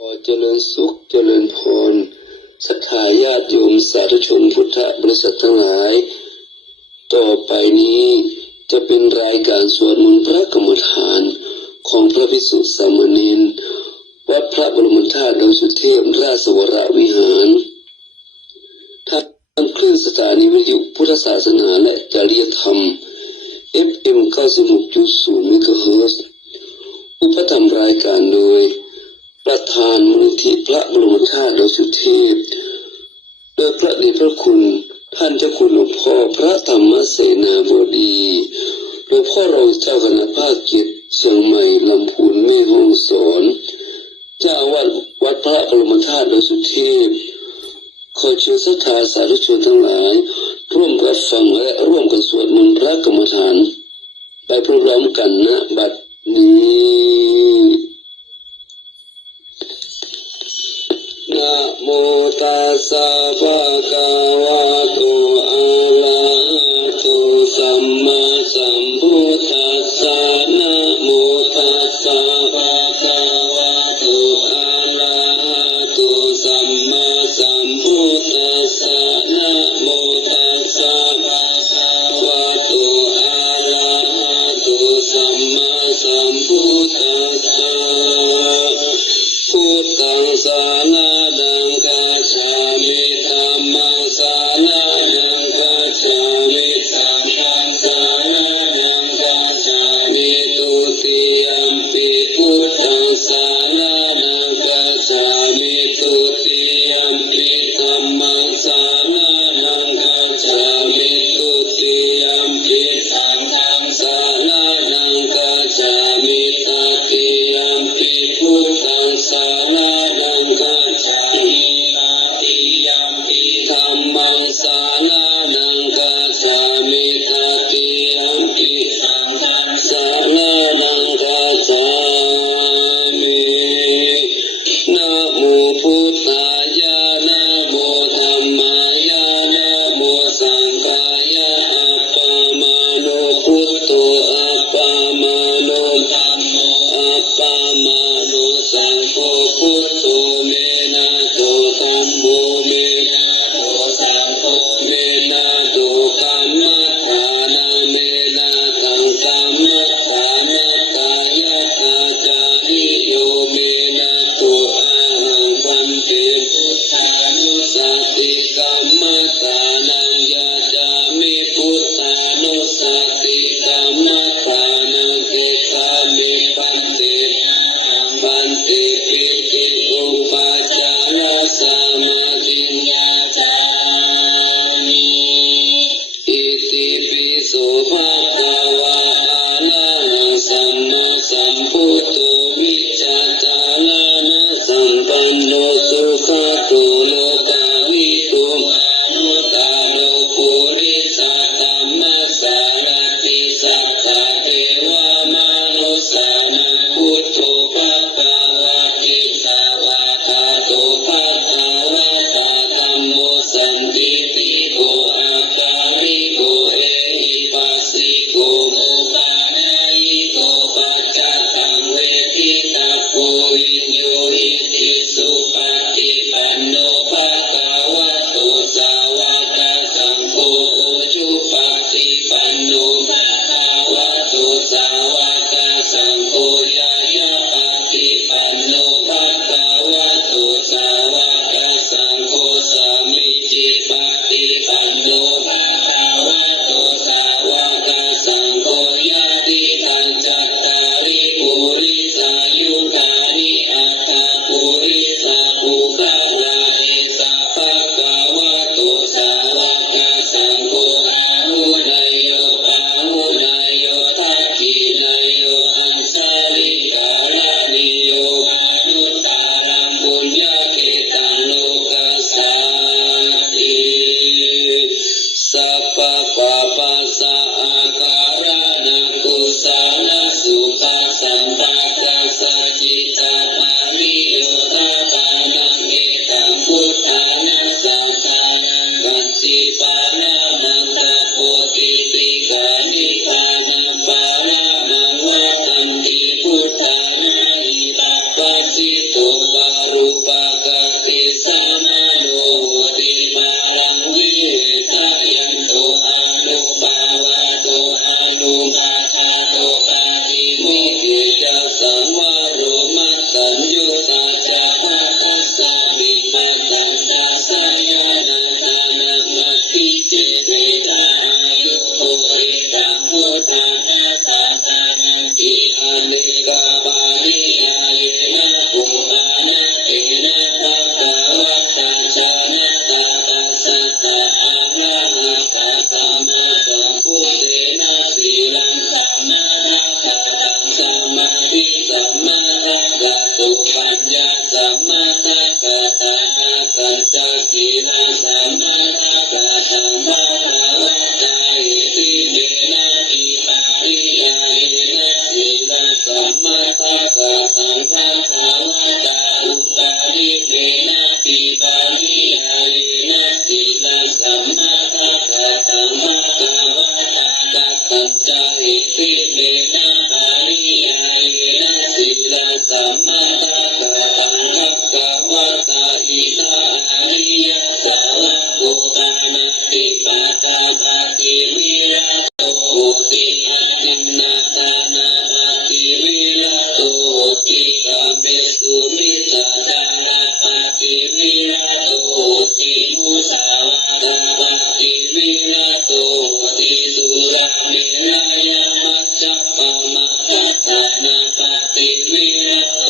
ขอเจริญสุขเจริญพรศรัทธาญาติโยมสาธุชนพุทธบริษัททั้งหลายต่อไปนี้จะเป็นรายการสวดมนต์พระกรรมฐานของพระภิกษุสามเณรวัดพระบรมธาตุดอยสุเทพราชวรวิหารทางคลื่นสถานีวิทยุพุทธศาสนาและจริยธรรม FM 96.0 เมกะเฮิรตซ์อุปถัมภ์รายการโดยประธานมูลนิธิพระบรมธาตุดอยสุเทพโดยพระเดชพระคุณท่านเจ้าคุณหลวงพ่อพระธรรมเสนาบดีหลวงพ่อรองเจ้าคณะภาค7เชียงใหม่ลำพูนแม่ฮ่องสอนเจ้าวัดพระบรมธาตุดอยสุเทพขอเชิญศรัทธาสาธุชนทั้งหลายร่วมรับฟังและร่วมกันสวดมนต์พระกรรมฐานไปพร้อมๆกันณบัดนี้นะโมตัสสะภะคะวะโตอะระหะโตสัมมาสัมพุทธัสสะนะโมตัสสะภะคะวะโตอะระหะโตสัมมาสัมพุทธัสสะนะโมตัสสะภะคะวะโตอะระหะโตสัมมาสัมพุทธัสสะพุทธังสารนังกัจฉามิธัมมังสารนังกัจฉามิสังฆังสารนังกัจฉามิตุติยัมปิพุทธังสารนังกัจฉามิตุติยัมปิธัมมังสารนังกัจฉามิตุติยัมปิสังฆังสารนังกัจฉามิตติยัมปิพุทธังสารนังกัจฉามิตติยัมปิธัมมังสารนังกัจฉามิตติยัมปิสังฆังสารนังกัจฉามินะโมพุทธายะนะโมธัมมายะนะโมสังฆายะอัปปมาโนพุทโธอัปปมาโนธัมโมอัปปมาโนสังโฆพุทโธเมนะโตธัมโมเมนะโตสังโฆเมนะโตกัมมัฏฐานาเมนะตังกัมมัฏฐานะกายะตาจาริโยเมนะโตอะหังคัมเตพุทธานุสติกัมมัฏฐานังยะจามิพุทธานุสติกัมมัฏฐานังเกสามิปันเตปันเตปิติอุปาจาระสมาธิญาจามิอิติปิโสภะคะวะอะระหังสัมมาสัมพุทโธวิจจาจารณะสัมปันโนสุขโตโลกาวิทูมานุตตาโลปุริสัตตัมมัสสารติสัทธาเทวามนุสสานังพุทโธภะคะวะติสาวะคาโตภะคะวะตาธัมโมสันติติโกอาการิโกเอหิปัสสิโกโมปานายิโกปัจจตังเวทิตาโพวิญโยอิติสุปฏิปันโนภะคะวะโตสาวกสังโฆจุปฏิปันโนภะคะวะโตสาวกสังโฆยายะปฏิปันโนภะคะวะโตสาวกสังโฆสามิจิปฏิปันโนภะคะวะโตสาวกสังโฆยะติตังจัตตาริปุริสายุคานิอัตถปุริสาภูคาลาเอสะภะคะวะโตสาวกสังโฆอาหุนายโยปาหุนายโยทักขินายโยอังสาริกาลานิโยมานุตตารังบุญญาเกตังโลกัสสาติสัพพะปะปัสสะอาการะนังกุศลสุขสัมปะทัสสะจิตตาภาริโยตตานังเอตังพุทธานัสสังฆานังกัตติปานานังตะโพติติกานิพานังปารานังวัฏันติพุทธานาหิตาปัสสิโตวาโร ติปัตตาปฏิวิรัตโตติอาทินนาทานาปฏิวิรัตโตติกาเมสุมิตาจาราปฏิวิรัตโตติมุสาวาทาปฏิวิรัตโตติสุราเมรยมัจจปปมาทัฏฐานาปฏิวิรัตโต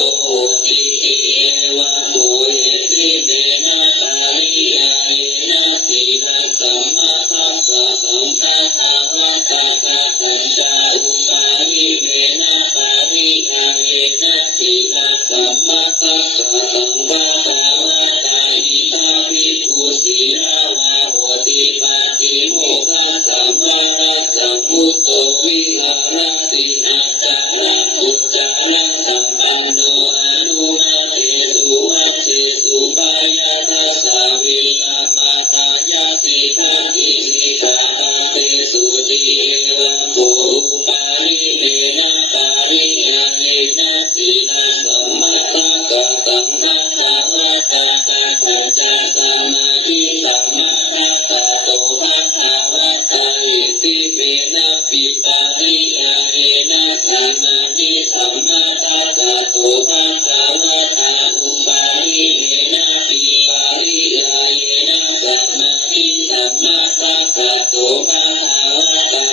ติติเอวะโมเหติเมนะปาริยานินาตินะสัมมาทัสสะสัมภะคะวะตาตะกัญจาอุปาริเมนะปาริยานินาตินะสัมมาทัสสะสัมภะคะวะตาอิทาภิกขุสีลาวะโหติปาติโมกขัสสัมวาระสัมพุตโตวิหารติอาจาระปุจจาระสัมปันโนอนุมาเตสุวัชเชสุปายาทัสสาวิตาปาทายาสิกานิสิกาตาเตสุจิเอวะโมอุปาริเมนะปาริยานินาตินะสัมมาทัสสะสัมภะคะวะตาตะกัจจาสมาธิสัมมาทัสสะโตภะคะวะตาอิติเมนะปิปาริยานินาสมาธิสัมมาทัสสะโตภะคะวะตาอุปาริเมนะปิปาริยานินาสมาธิสัมมาทัสสะโตภะคะวะตา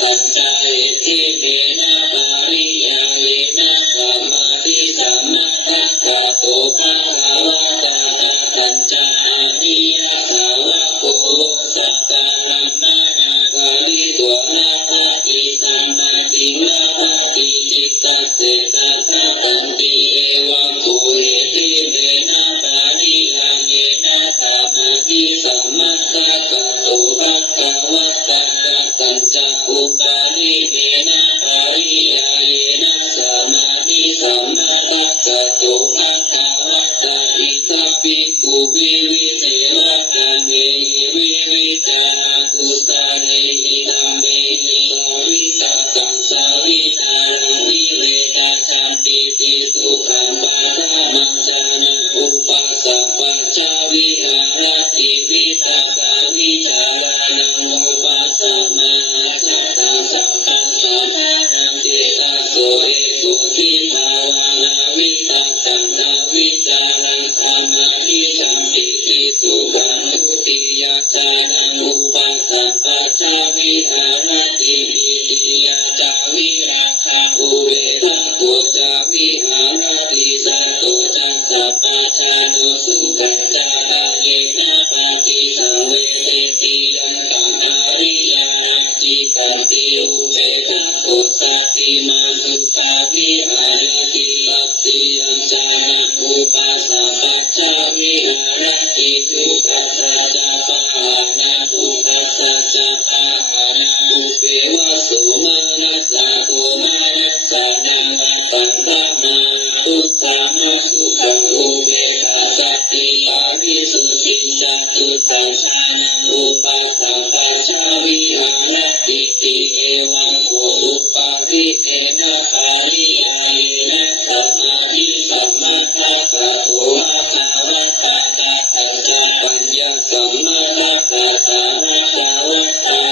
ปัจจัยอิติเมนะปาริยานินาสมาธิสัมมาทัสสะโตภะคะวะตาปัจจัยอานิยสาวะโกสักการัมมานาภาลิตัวนาภาติสัมมาทินาภาติจิตตัสเสตัสสะตันติเอวังโกอิติเมนะปาริยานินาสมาธิสัมมาทัสสะโตภะคะวะตาปัจจัยอุปาริเมนะปาริยานินาสมาธิสัมมาทัสสะโตภะคะวะตาอิทัปปิกุวิวิเทวะกาเมหิวิวิจารากุสาเรหิธัมเมหิสาวิสากังสาวิจารังวิเวตาชันติติสุขังปาทามังสานังอุปสัมปัญชาวิหารติวิตากาวิจารานังอุปสัมมาจัตตังสัมปันธานังเจตโสเอสุขิภาวังอวิตาตังนาวิจารังธรรมาทิสัมปิติสุขังทุติยจานังอุปสัมปัญชาวิหารติวิติยจาวิราชาอุเวทะโกจาวิหารติสัตโตจัสสะปะชานุสุขังจาราเยนะปะติสังเวทิยัมปังอาริยารังจิตันติอุเบทะโกสัตติมาสุตาวิหารติลัตติยัมสานังอุปสัมปัญชาวิหารติทุกขัสสะจาปะหานาทุกขัสสะจาปะหานาอุเปวะสุมานัสสะโทมานัสสะนาวัตังตานาทุกขามาสุขังอุเบกขาสัตติปาริสุทธิสัตตุตังชานังอุปสัมปัญชาวิหารติติเอวังโฆอุปาริเมนะปาริยานินะสัมมาทิสัมมาทัสสะโตภะคะวะตาตะกัจจปัญญาสัมมาทัสสะตาภะคะวะตา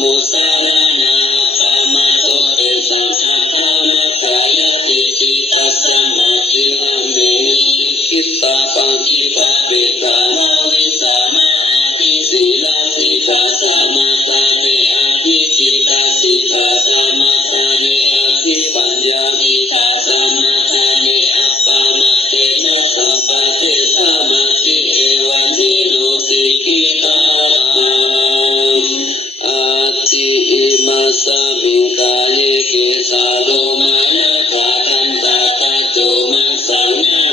มุสาวานาปามาโตเตสังสัทธามกายติสิตัสสมาธิหังเมนิคิตตาปังคิปะเปกานาวิสามาอาทิสีลาสิกขาสามาตาเนอาทิจิตาสิกขาสามาตาเนอาทิปัญญาสิกขาสามาตาเนอัปปามาเตนะสัมปะเตสมาธิเอวะนิโรสิกิตาอาทิอิมาสมิงกาเยเกสาโลมานะกาทันตาตาโจมังสังนา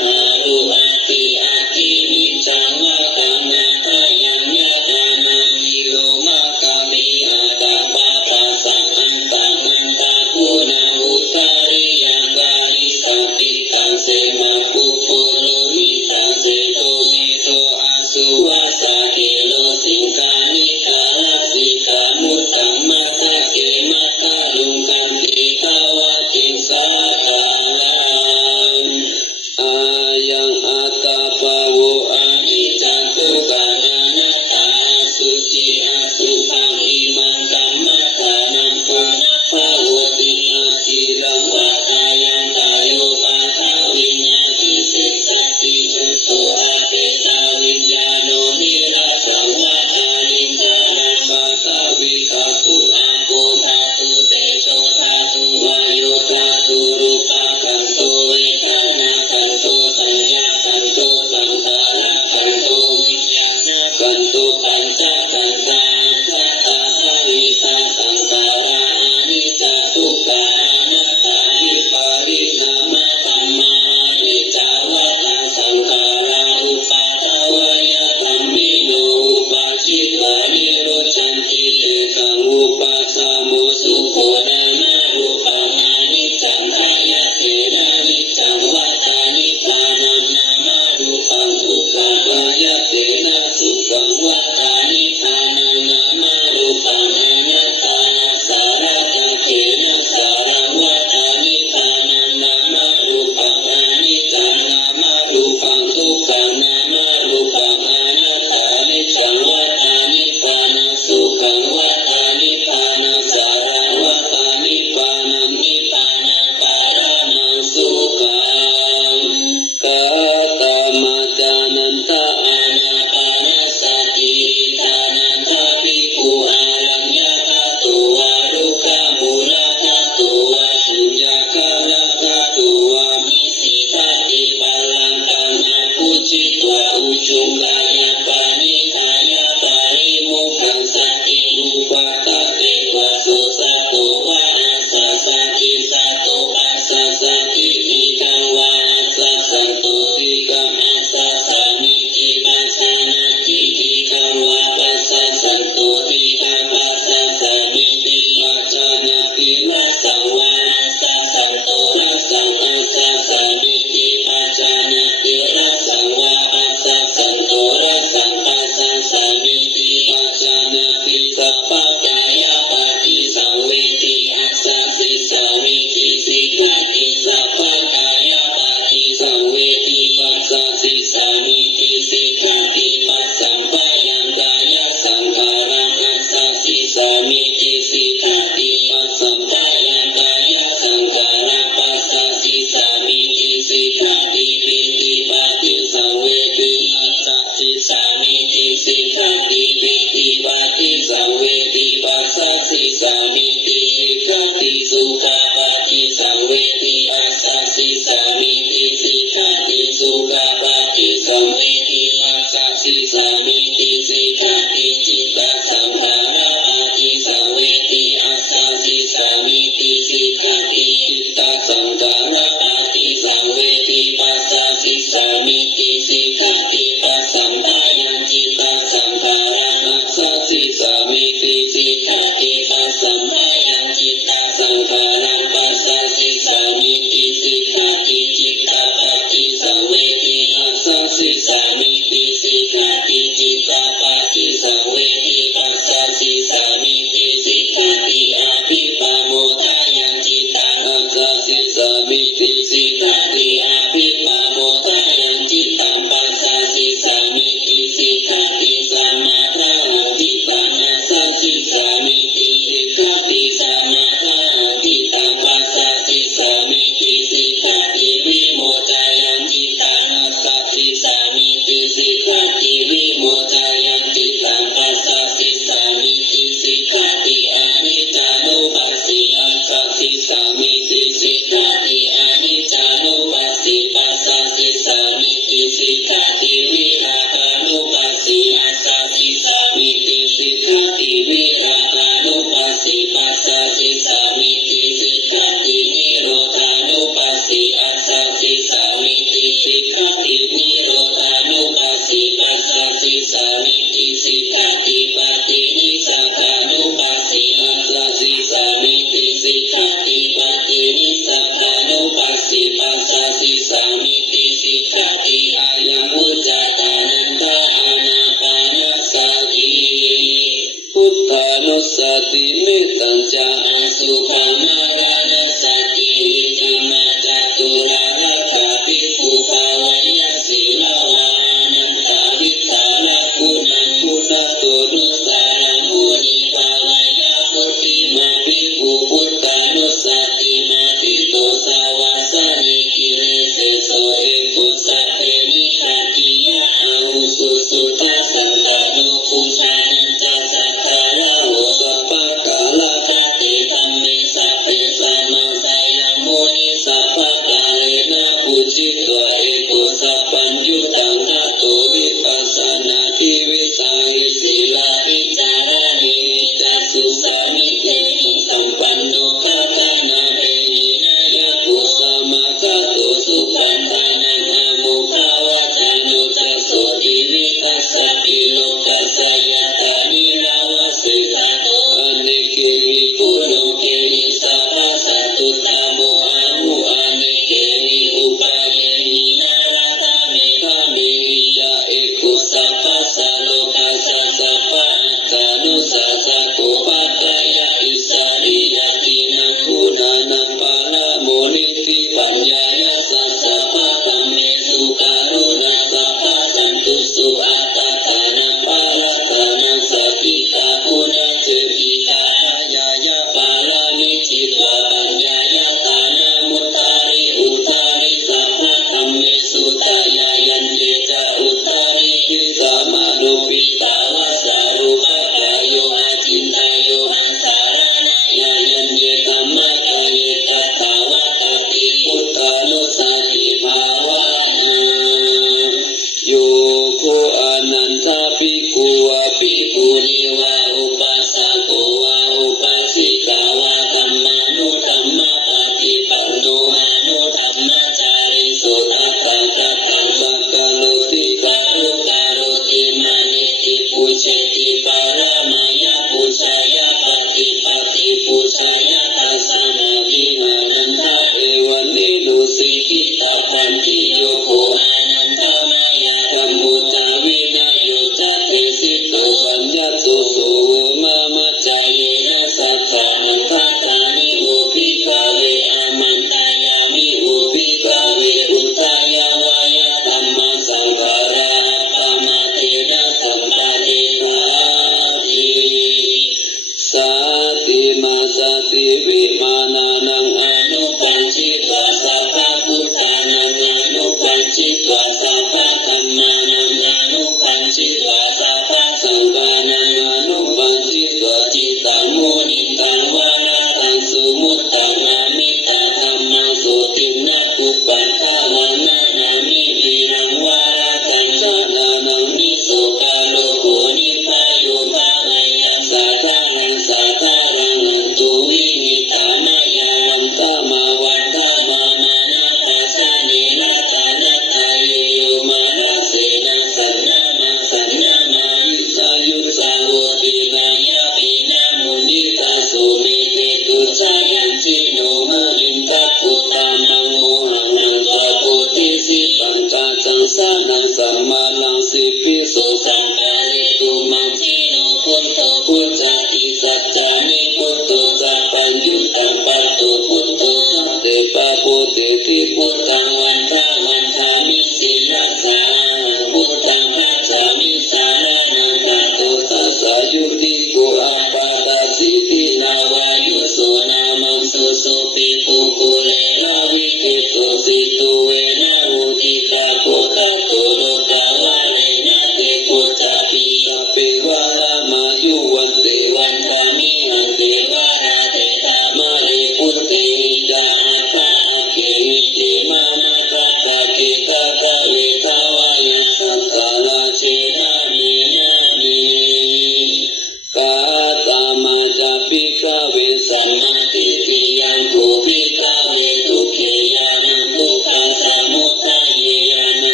รุอาทิอาทินิจังวะกานาตายังยะตานามิโลมะกามิอาตาปะปะสังอันตังมันตาปุนาอุตาริยังกาลิสังติตังเสมาปุโพโลมิตังเสโตมิโตอาสุวาสาเกโลสิงกานิกาลสิกามุตตังมัตตะเกมัตตะลุงกังเกกาวะจินสาคาลังอายังอัตตาปะโวอานิจจังตุกานานาตาสุขีอาสุขังอิมังกัมมะตานัมปุณณภะโวติอาทิลังวัฏายังตาโยปาทาวินาทิเสสติจุโตอาเปตาวิญญาโนนิราสังวัฏานิพานัมปะทาวิกาตุอาโกภาตุเตโชภาตุวายโยภาตุรูปะขันโตเวทนาขันโตสัญญาขันโตสังขารขันโตวิญญาณขันโตปัญจขันธาขันธาวิสาสังขารานิจจทุกขาอนัตตาวิปาริณามะธัมมานิจจวัฏฏะสังขาราอุปาทวยธัมมิโนอุปาชิกานิโรชันติเอกังอุปาสามุสุโขนามารูปังอนิจจังขายะเทนะนิจจังวัฏฏานิพพานังนามารูปังทุกขังขายะเทนะสุขังวัฏฏานิพพานังนามารูปังอนัตตาสารตะเทนะสารังวัฏฏานิพพานังนามารูปังอนิจจังนามารูปังทุกขังนามารูปังอนัตตานิจจังวัฏฏานิพพานังสุขังวัฏฏานิพพานังสารังวัฏฏานิพพานังนิพพานังปารานังสุขังกาตมัจจานันตะอานาปานสติริทานันตะภิกขุอารัญญคตุวารุกขมูลคตุวาสุญญคาลคตุวามิสิทาติปาลังตังอภูชิตวาอุจุงกายปานิทายาปาริมุขังสติรูปะตะเตวะโสสะโตวะอาสาสะจิสะโตอาสาสะติอิกังวะอาสาสันโตติกังอาสาสามิติปัสสานาติอิกังวะปัสสะสันโตติกังปัสสะสามิติปัจจานาติมัสสังวะอาสาสันโตรัสสังอาสาสามิติปัจจานาติรัสสังวะปัสสะสันโตรัสสังปัสสะสามิติปัจจานาติสัพพะกายปฏิสังเวทิอัสสะสิสามิติสิกขาติสัพพะกายปฏิสังเวทิปัสสะสิสามิติสิกขาติปัสสัมปะยังกายสังขารังอัสสะสิสามิติสิกขาติปัสสัมปะยังกายสังขารังปัสสะสิสามิติสิกขาติปิติปาติสังเวทิอัสสะสิสามิติสิกขาติปิติปาติสังเวทิปัสสะสิสามิติสิกขาติสุขปาติสังเวทิอัสสะสิสามิติสิกขาติสุขปาติสังเวทิปัสสะสิสามิติสิกขาติจิตตสังขาราปาติสังเวทิอัสสะสิสามิติสิกขาติจิตตสังขาราปาติสังเวทิปัสสะสิสามิติสิกขาติปัสสัมปะยังจิตตสังขาราอัสสะสิสามิติสิกขาติปัสสัมปะยังจิตตสังขารังปัสสะสิสามิติสิกขาติจิตตปฏิสังเวทิอัสสะสิสามิติสิกขาติจิตตปฏิสังเวทิปัสสะสิสามิติสิกขาติอาภิปาโมทายังจิตตังอัสสะสิสามิติสิกขาติอาภิปาโมทายังจิตตังปัสสะสิสามิติสิกขาติสัมมาทาหังจิตตังอัสสะสิสามิ สติเมตตัญจาอสุภามารณสติสมาจตุรารักขาภิกขุภาวยศีลวานันตาวิสาลคุณังพุทธโตนุสารังมุนิภาวยาพุทธิมาภิกขุพุทธานุสติมาติโตสาวาสานิกิเลเสโสเอกุสัพเพนิขันติยะอาหุสุสุทัสสันตานุภูชานันตสัทธายะโหสัพพะกาลตะเตธัมเมสัพพ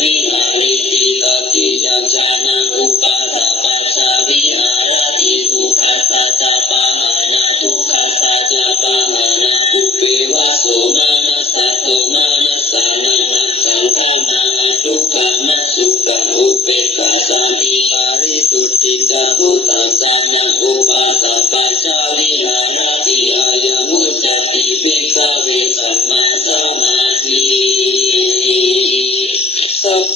วิหาริติปฏิจัญชานังอุปาสปัชชาวิหารติสุขัสสะจปะหานาทุกขัสสะจปะหานาอุปเปวะโสมานัสสะโตมานัสสะนังมัจขังฆามาทุกขานะสุขังอุปเปกขาสามิปาริสุทธิจตุตัสสะนังอุปาสปัชชาวิหารติอายังอุจจติภิกขเวสัมมาสมาธิสัพ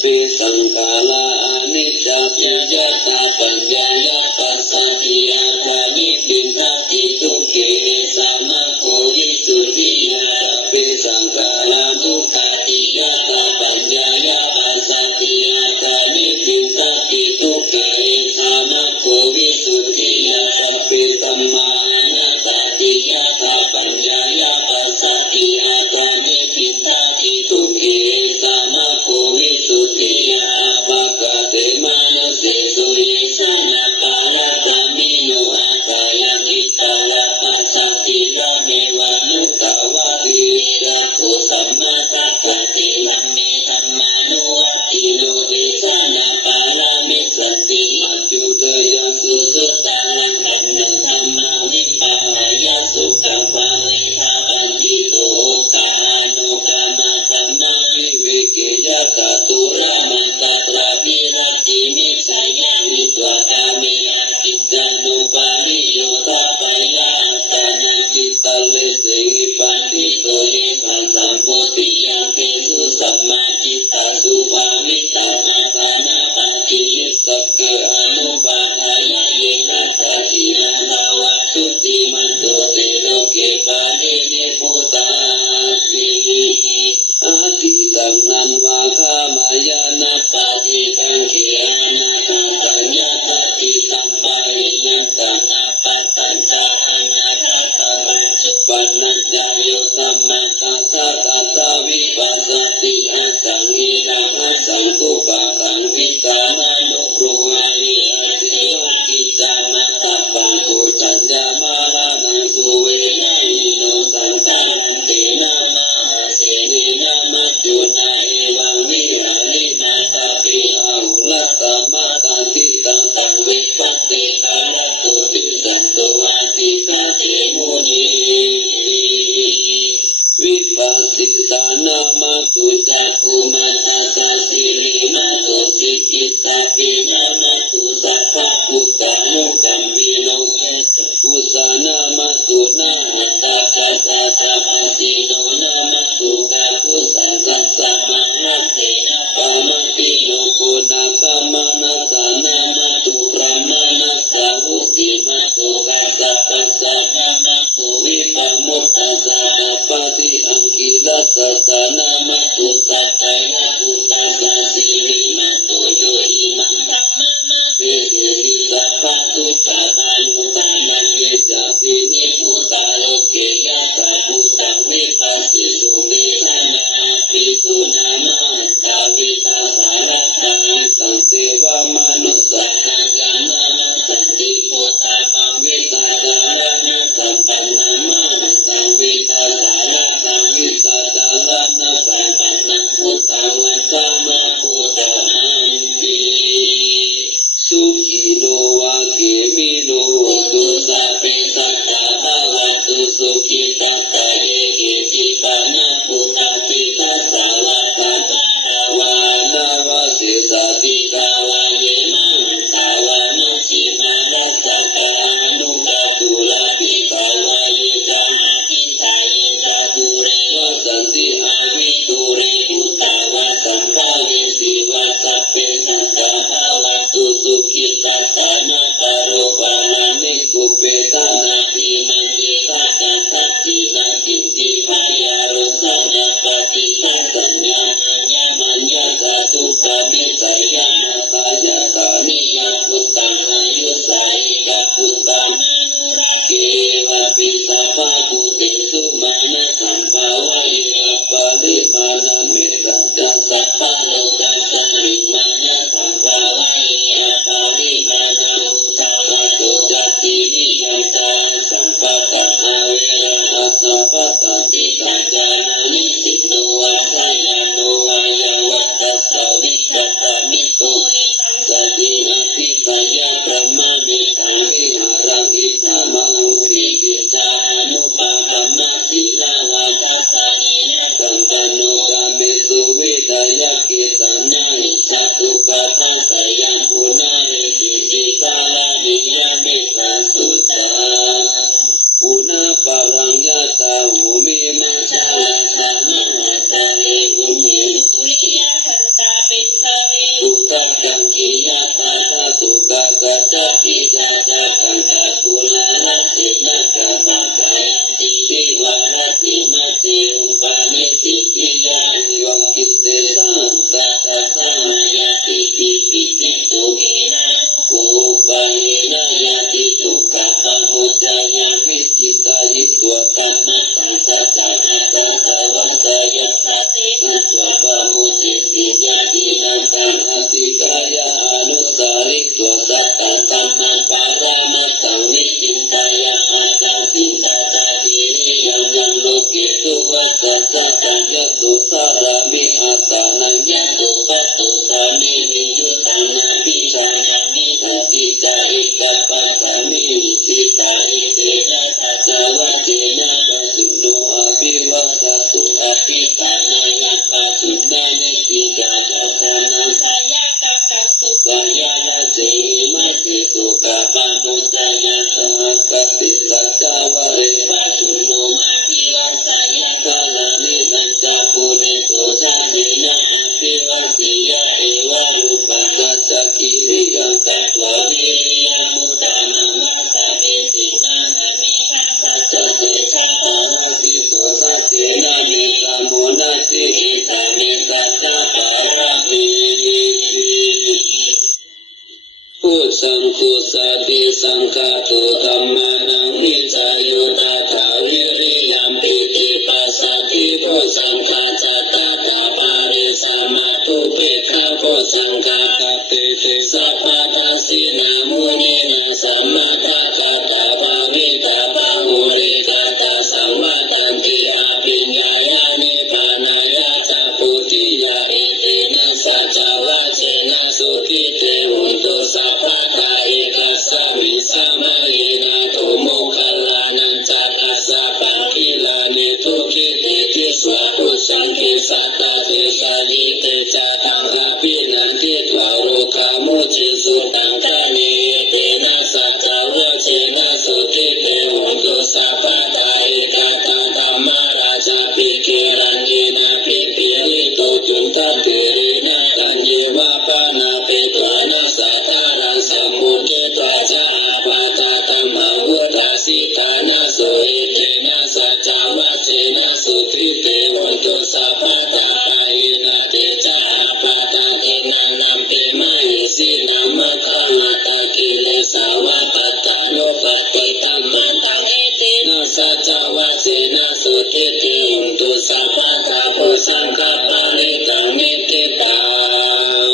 นามิกิกาคัสสะนัง สยะตะกัสสุ กายาละเจมัสสิสุขะปะมุตตายะสหัสสติสัจจาวะเรวะชุโน อาภิวาสยะ กาลานิสัจจปุเรโสชาตินะอภิวาสิยะเอวะรูปัสสัจจกิริยังกัตวะวิริยมุตตานัง มัสสะเปสินะมะเมทัสสะ จัตเตชะตานาสิโตสัจเจนะเมตาโมนะติอิทานิสัจจะปาระมิพุทธังคุสะติสังฆาโตธัมมานังนิจายุตถาวิริยัมปิติปัสสติพุทธังฆาจตตาปาริสัมมาทุเปขะพุทธังฆาคติติสัพพะทัสสินามุนีนาสัมมาทัจจตาภาวิกาภาหุริกาตาสัมมาตันติอาภิญญายานิพพานายะจัปปุติยาอิตินะสัจจวะเจนะสุขิเตหุนตุสัพพะทาอิกัสสะมิสัมมาเยนะตุโมคคัลลานันจัตตัสสะปังคิลานิทุขิเตติสวะพุทธังคิสัตตะเทสายิเตจาตังอาภินันทิตวารุคามุจิสุตังจานิเตนะสัจจวะเจนะสุขิเตหุนตุสัพพะทาอิกตังธัมมาราชาภิกขุรัญญินาภิกขุริโตจุนทัพเปรินะตัญญิวะปานาเปตวานะสัทธารังสัมมุเทตวาจาอาปาตาธัมมังวุฒาสิตานะโสอิเตนะสัจจวะเจนะสุขิเตหุนตุสัพพะทาอินะเตจาอาปาตาเตนะนัมเปมะหิสินะมะคะนะตะกิเลสาวะตัตตะโลภะเตตัมมันตังเอเตนะสัจจวะเจนะสุขิเตหุนตุสัพพะทาพุทธังคัปปะริตังนิติตัง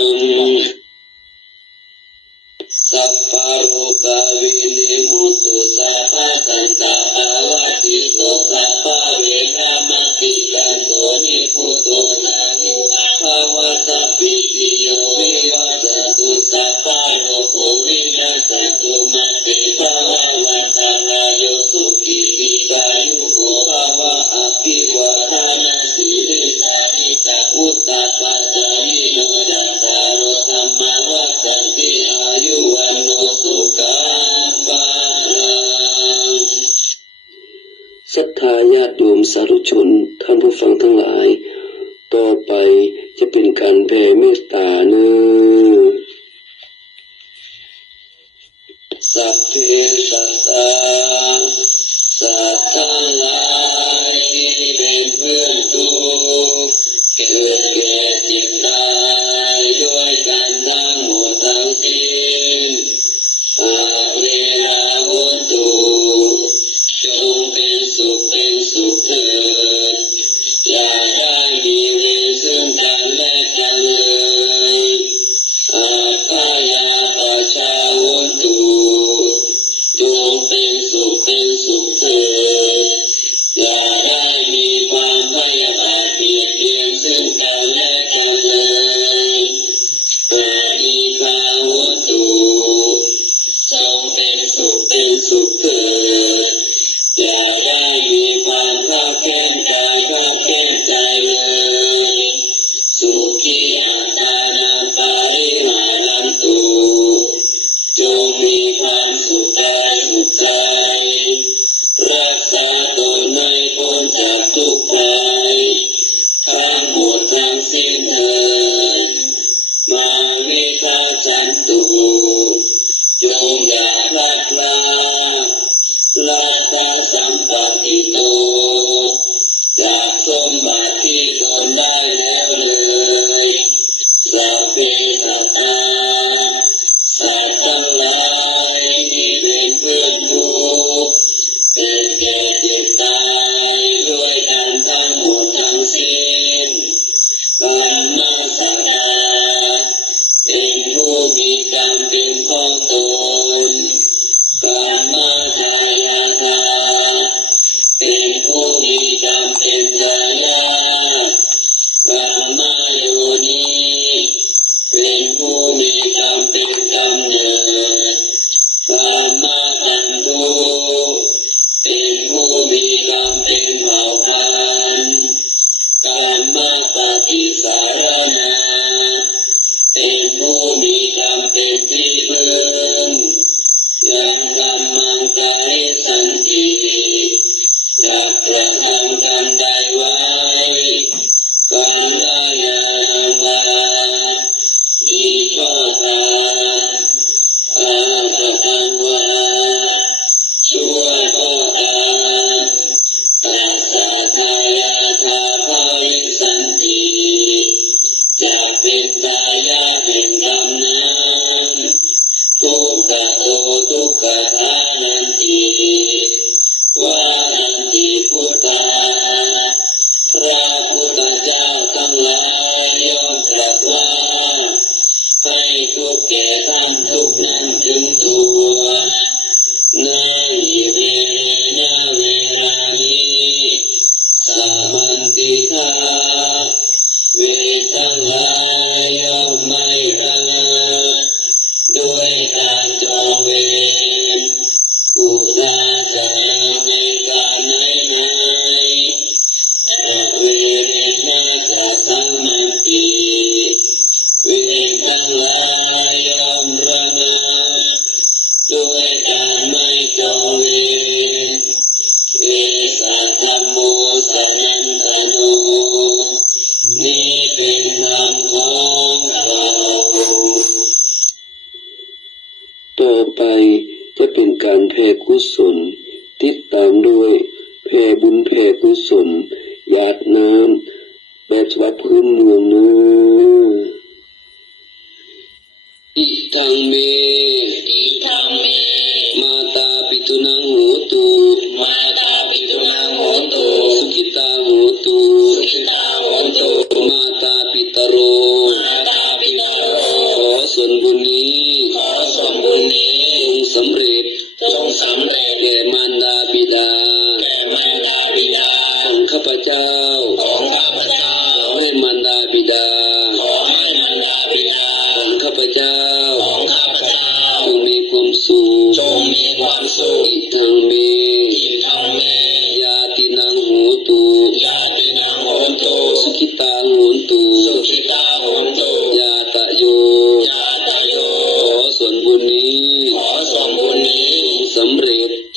สัพพะโรกาวินิมุตตุสัพพะสันตาภาวะจิตโตสัพพะเวรามะติกันโตนิพุตโตนาหุภาวะสัพพิติโยวิวัตตุสัพพะโรโควินัสตุมาเตภาวะวันตารายโยสุขิติกายุโกภาวะอภิวาทานาสิริสานิตาอุตตะปัจจายิโนจัตตารโอธัมมาวัฏฏันติอายุวันโนสุขังภาลังศรัทธาญาติโยมสาธุชนท่านผู้ฟังทั้งหลายต่อไปจะเป็นการแผ่เมตตาเนื้อสัพเพสัตตาสัตว์ทั้งหลายที่เป็นเพื่อนทุกข์เกิดแก่เจ็บตายด้วยกันทั้งหมดทั้งสิ้นเวลาหุนตุจงเป็นสุขเถิดอย่าได้มีเวรซึ่งกันและกันเลยอาภายาปัชชาหุนตุจงเป็นสุขเถิดอย่าได้มีความพยาบาทเบียดเบียนซึ่งกันและกันเลยปฏิภาหุนตุจงเป็นสุขเถิดอย่าได้มีความข้าแค้นกายข้าแค้นใจเลยสุขีอัตตานังปาริหารันตุจงมีความสุขกายสุขใจรักษาตนให้พ้นจากทุกข์ภัยทั้งหมดทั้งสิ้นเถิดมาวิภาจันตุจงอย่าพลาดพลาดลาภสัมปติโตจากสมบัติที่ตนได้แล้วเลยสัพเพสัตตาสัตว์ทั้งหลายที่เป็นเพื่อนทุกข์เกิดแก่เจ็บตายด้วยกันทั้งหมดทั้งสิ้นกรรมสัตตาเป็นผู้มีกรรมเป็นของตนกรรมทายาทาเป็นผู้มีกรรมเป็นทายาทกรรมโยนิเป็นผู้มีกรรมเป็นกำเนิดกรรมพันธุเป็นผู้มีกรรมเป็นเผ่าพันธุ์กรรมปฏิสาร ทั้งหลายย่อมไม่ประมาทด้วยการจองเวรอุราชนาในการไหนเวรนาคาสัมมัปปิเวรทั้งหลายย่อมระงับด้วยการไม่จองเวรเอสะธัมโมสนันตโนนี้เป็นธรรมของเราต่อไปจะเป็นการแผ่กุศลติดตามด้วยแผ่บุญแผ่กุศลหยาดน้ำแบบฉบับพื้นเมืองเนื้ออิทังเมมาตาปิตุนังโหตุสุขิตาโหตุมาตาปิตโรขอส่วนบุญนี้จงสำเร็จแก่มารดาบิดาของข้าพเจ้าขอให้มารดาบิดาของข้าพเจ้าจงมีความสุขอิทังเมยาตินังโหตุสุขิตาโหตุยาตะโยขอส่วนบุญนี้สำเร็จแ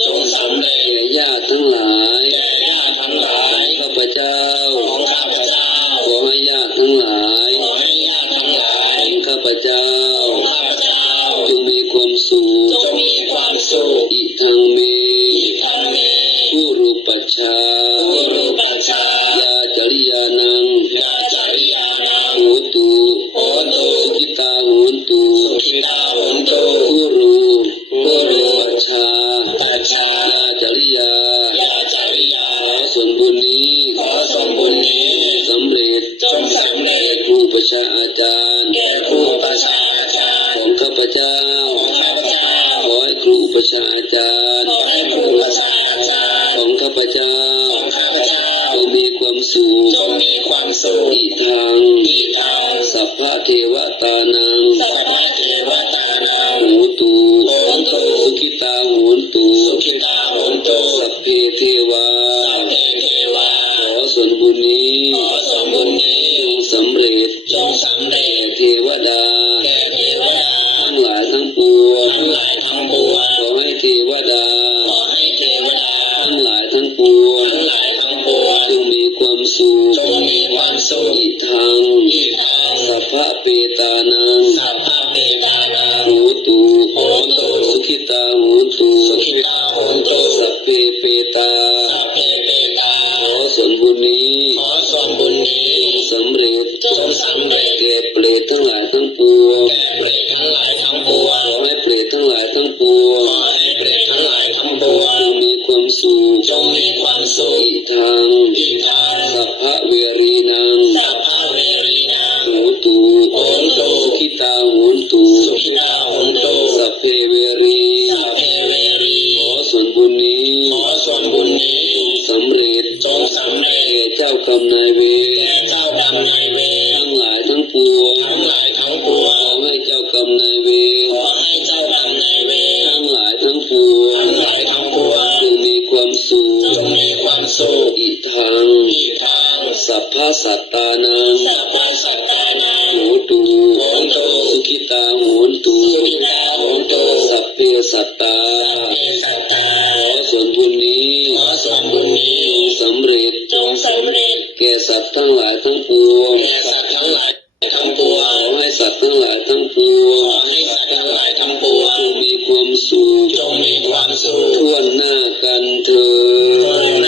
ก่ญาติทั้งหลายข้าพเจ้าขอให้ญาติทั้งหลายข้าพเจ้าจงมีความสุขอิทังเมผู้รูปัชฌายาจริยานังโหตุสุขิตาโหตุผู้รูปัชฌายาจริยาขอส่วนบุญนี้สำเร็จแก่ครูประชาอาจารย์ของข้าพเจ้าขอให้ครูประชาอาจารย์ของข้าพเจ้าจงมีความสุขอิทังสัพพะเทวตานังโหตุสุขิตาโหตุสัพเพเทวาขอส่วนบุญนี้จงสำเร็จแก่เทวดาทั้งหลายทั้งปวงขอให้เทวดาทั้งหลายทั้งปวงจงมีความสุขอิทังสัพพะเปตานังโหตุสุขิตาโหตุสัพเพเปตาขอส่วนบุญนี้สำเร็จแก่เปรตทั้งหลายทั้งปวงขอให้เปรตทั้งหลายทั้งปวงจงมีความสุขอิทังสัพพะเวรีนังโหตุสุขิตาโหตุสัพเพเวรีขอส่วนบุญนี้สำเร็จแก่เจ้ากรรมนายเวรทั้งหลายทั้งปวงขอให้เจ้ากรรมนายเวรทั้งหลายทั้งปวงจงมีความสุขอิทังสัพพะสัตตานังโหตุสุขิตาโหตุสัพเพสัตตาขอส่วนบุญนี้สำเร็จแก่สัตว์ทั้งหลายทั้งปวงขอให้สัตว์ทั้งหลายทั้งปวงจงมีความสุขทั่วหน้ากันเถิด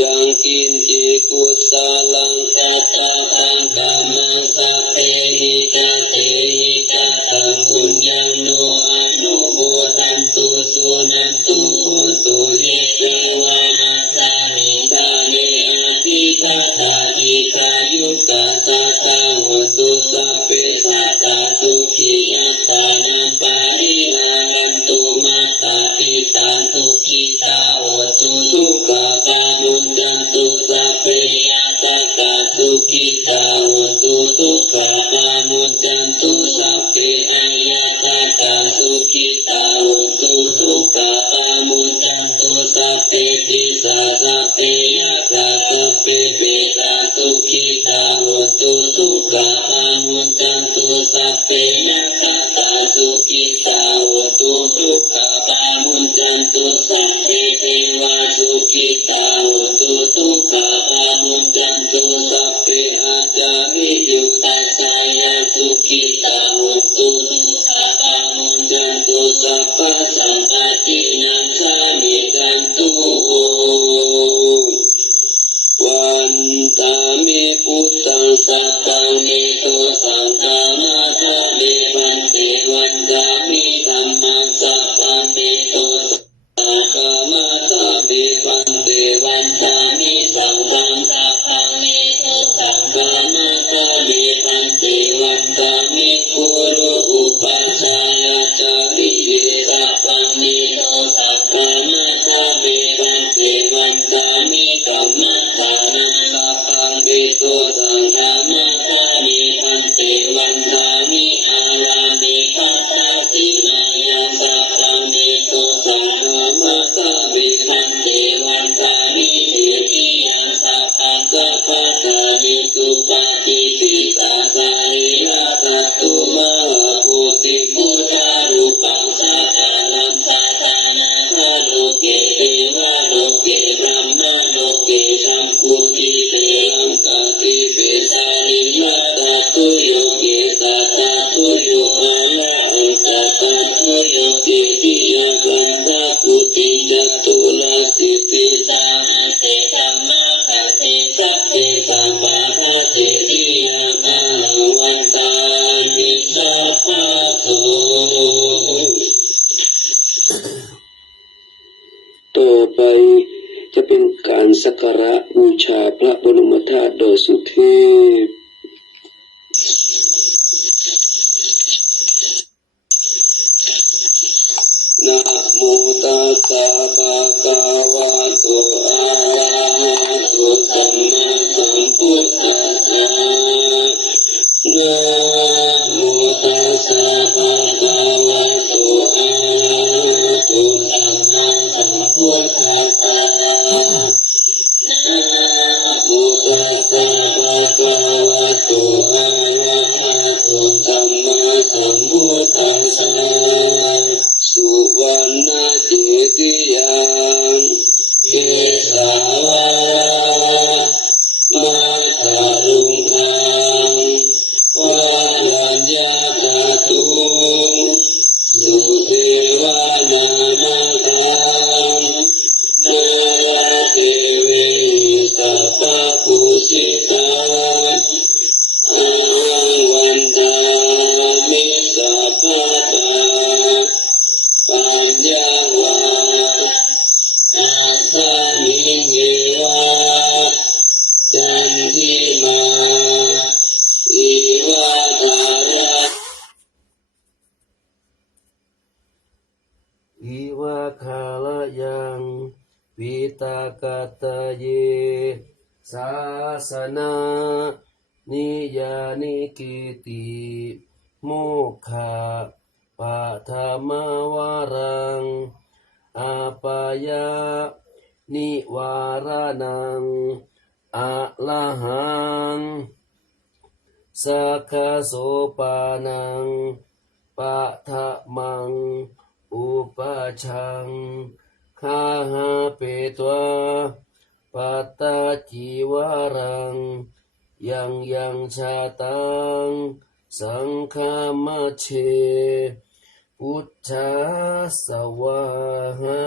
ยังกินจิกุสาลังสัตตะปังกามังสัพเพหิจติจัตตังปุญญังโนอนุโมทันตุสุนันตุโหตุเยเตวานัสสามิทานิอาทิกาตาอิกายุกาสัตตะโหตุสัพเพสัตตะสุขิยตานัมปาริหารันตุมาตาปิตาสุขิตาโหตุทุกขตา สัพพะทานิสุปฏิทิสาสาริยาตตุมหาโพธิพุทธารูปังสักการังสัทธานาหาโลเกเทวะโลเกบรหมโลเกชัมพุทธิเตลังกาติเปสานิมาตตุโยเกสัตตตุโยอาละอังสัตตุโยเกติยะบรมวะกุติจัตตุลาสิติสานาเตธัมมาคันติสัพเพสัมปะหะเตติยะกาวันตามิสัพพะโตต่อไปจะเป็นการสักการะบูชาพระบรมธาตุดอยสุเทพนะโมตัสสะภะคะวะโตอะระหะโตสัมมาสัมพุทธัสสะนะโมตัสสะภะคะวะโตอะระหะโตสัมมาสัมพุทธัสสะนะโมตัสสะภะคะวะโตอะระหะโตสัมมาสัมพุทธัสสะสุวรรณเจติยังเกสาวามาตารุงคังวารัญญาตาตุสุเทวานามังคังนาราเทวิสัพพะปุสิตาอาวันตามิสัพพะตาปัญญาวาอาสามิเยวาจันทิมาอิวาทาระอิวะคาลยังปิตากาตเยสาสนานิยานิกิติโมกขาปะธรรมวารังอาปายานิวารานังอะละหังสักขโสปานังปะทะมังอุปชังคาหาเปตวาปัตตาจิวารังยังชาตังสังฆามัชเชพุทธาสวาหา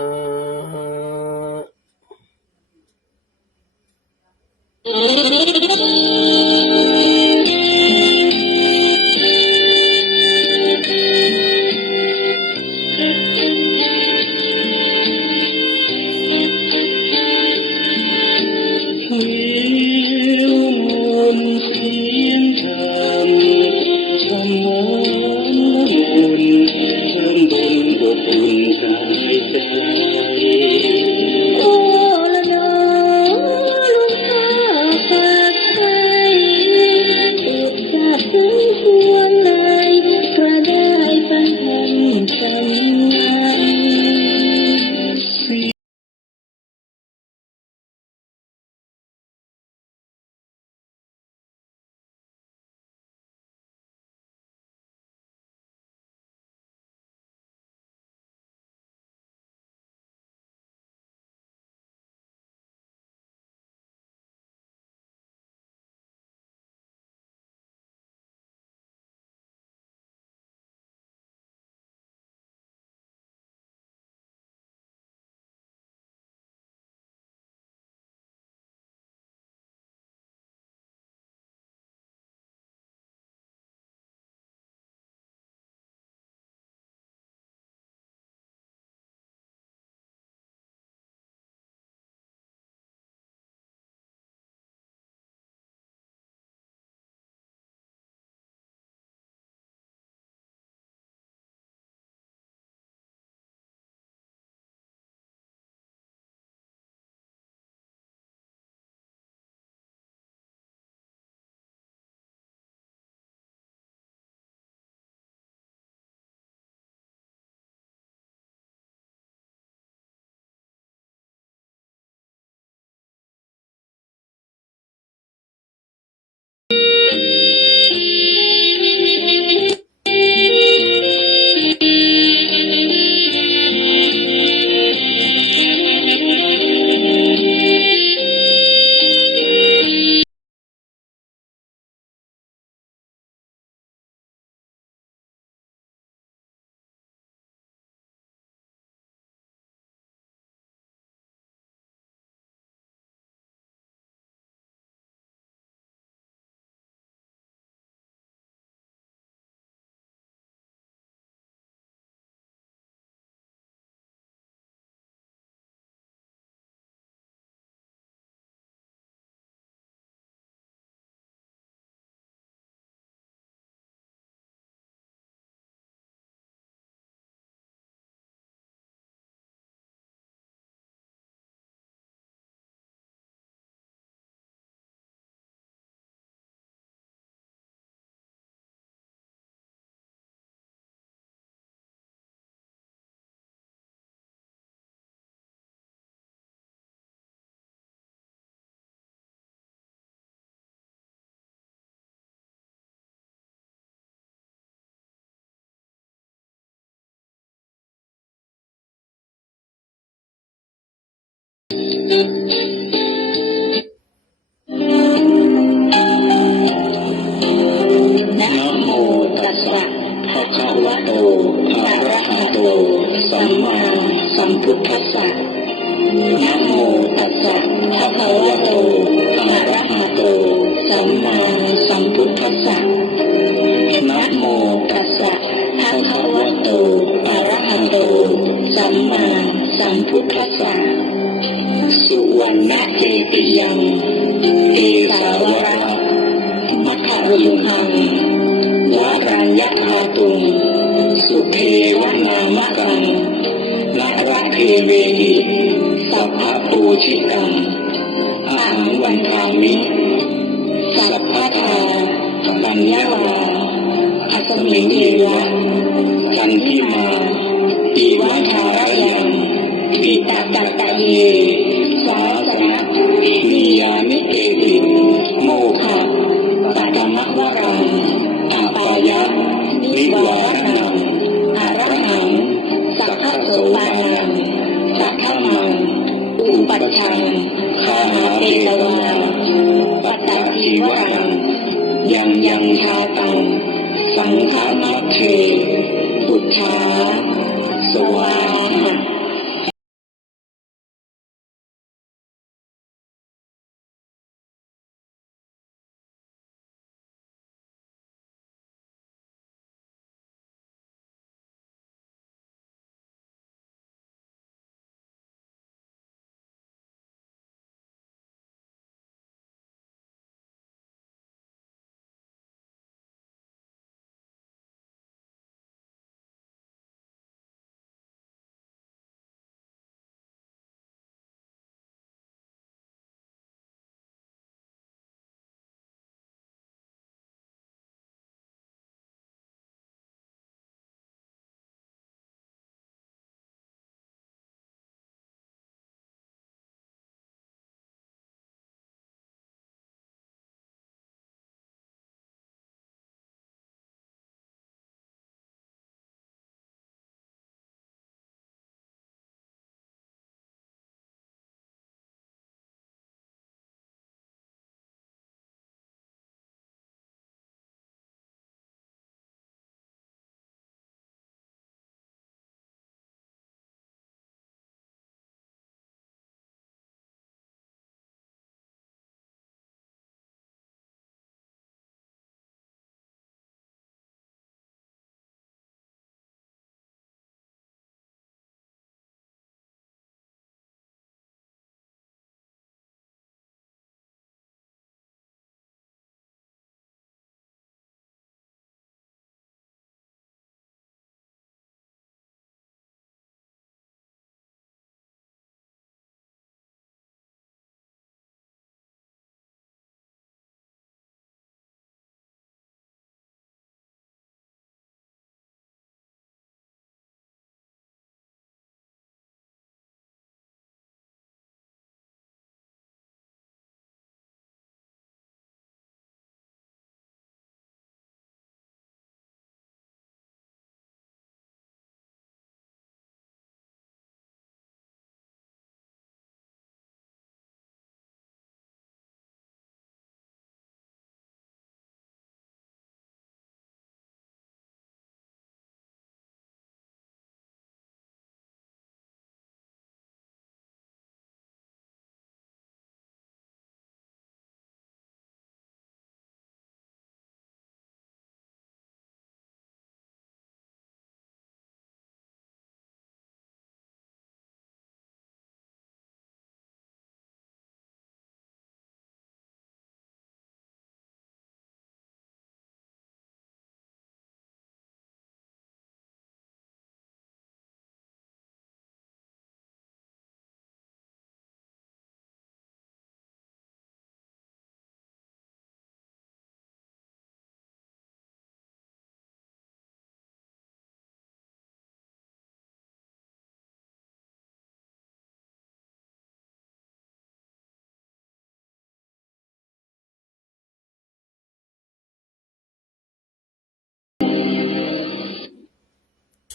นะโมตัสสะภะคะวะโตอะระหะโตสัมมาสัมพุทธัสสะนะโมตัสสะภะคะวะโตอะระหะโตสัมมาสัมพุทธัสสะนะโมตัสสะภะคะวะโตอะระหะโตสัมมาสัมพุทธัสสะสุวรรณเกติยังเอสาวระมัคคะลุงหังวารัญญธาตุงสุเทวนามะกังนาระเทเวหิสัพพะปูชิตังอาหังวันทามิสัพพะทาปัญญาวาอัสมิงเยวะสันทิมาปีวัฏารยังปิตตะตะเยสาสนะนิยานิเอติโมฆะปัตมะวรังอาปายะนิวารนังอรหังสัพพะโสปานังสัพพะมังอุปัชชังคาหาเตกวาปัตตะทีวรังยังชาตังสังฆนัตเถพุทธาสวาหะ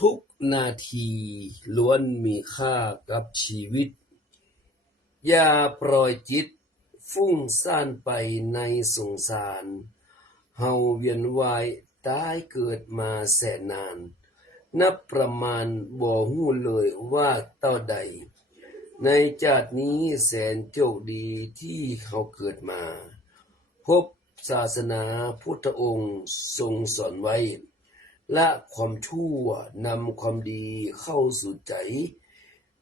ทุกนาทีล้วนมีค่ากับชีวิต อย่าปล่อยจิตฟุ้งซ่านไปในสงสารเฮาเวียนว่ายตายเกิดมาแสนนานนับประมาณบ่ฮู้เลยว่าเท่าใดในชาตินี้แสนโชคดีที่เขาเกิดมาพบศาสนาพุทธองค์ทรงสอนไว้ละความชั่วนำความดีเข้าสู่ใจ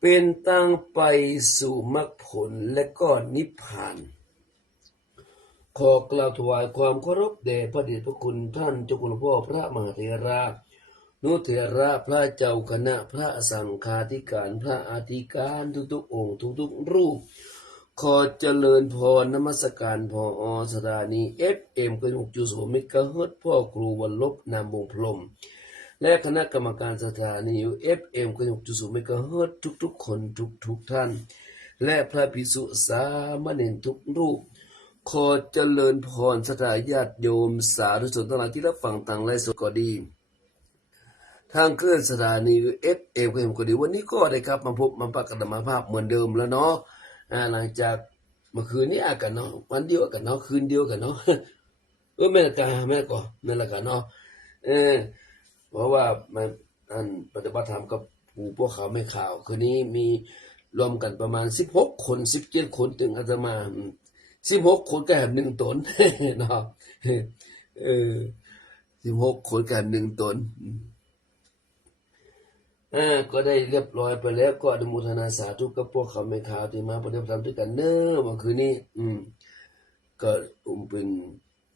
เป็นตั้งไปสู่มรรคผลและก็นิพพานขอกล่าวถวายความเคารพแด่พระเดชพระคุณท่านเจ้าคุณพ่อพระมหาเถระนุเถระพระเจ้าคณะพระสังฆาธิการพระอธิการทุกๆองค์ทุกๆรูปขอเจริญพรนมัสการพอสถานี FM 6.0 เมกะเฮิรตซ์พ่อครูวันลบนามวงพรหมและคณะกรรมการสถานี FM 6.0 เมกะเฮิรตซ์ทุกๆคนทุกท่านและพระภิกษุสามเณรทุกรูปขอเจริญพรสถาญาติโยมสาธุชนทั้งหลายที่รับฟังทางไลฟ์สดก็ดีทางคลื่นสถานี FM ก็ดีวันนี้ก็ได้ครับมาพบมาปะกันมาภาพเหมือนเดิมแล้วเนาะหลังจากเมื่อคืนนี้กันเนาะวันเดียวกันเนาะคืนเดียวกันเนาะแม่กาแม่ก็นั่นแหละกันเนาะเพราะว่ามันปฏิบัติธรรมกับผู้พวกเขาไม่ข่าวคืนนี้มีรวมกันประมาณ16คน17คนถึงอาตมา16คนแก่1ตนเนาะ16คนแก่1ตนก็ได้เรียบร้อยไปแล้วก็อนุโมทนาสาธุกับพวกเขาไม่ข่าวที่มาปฏิบัติธรรมด้วยกันเนอะเมื่อคืนนี้ก็เป็น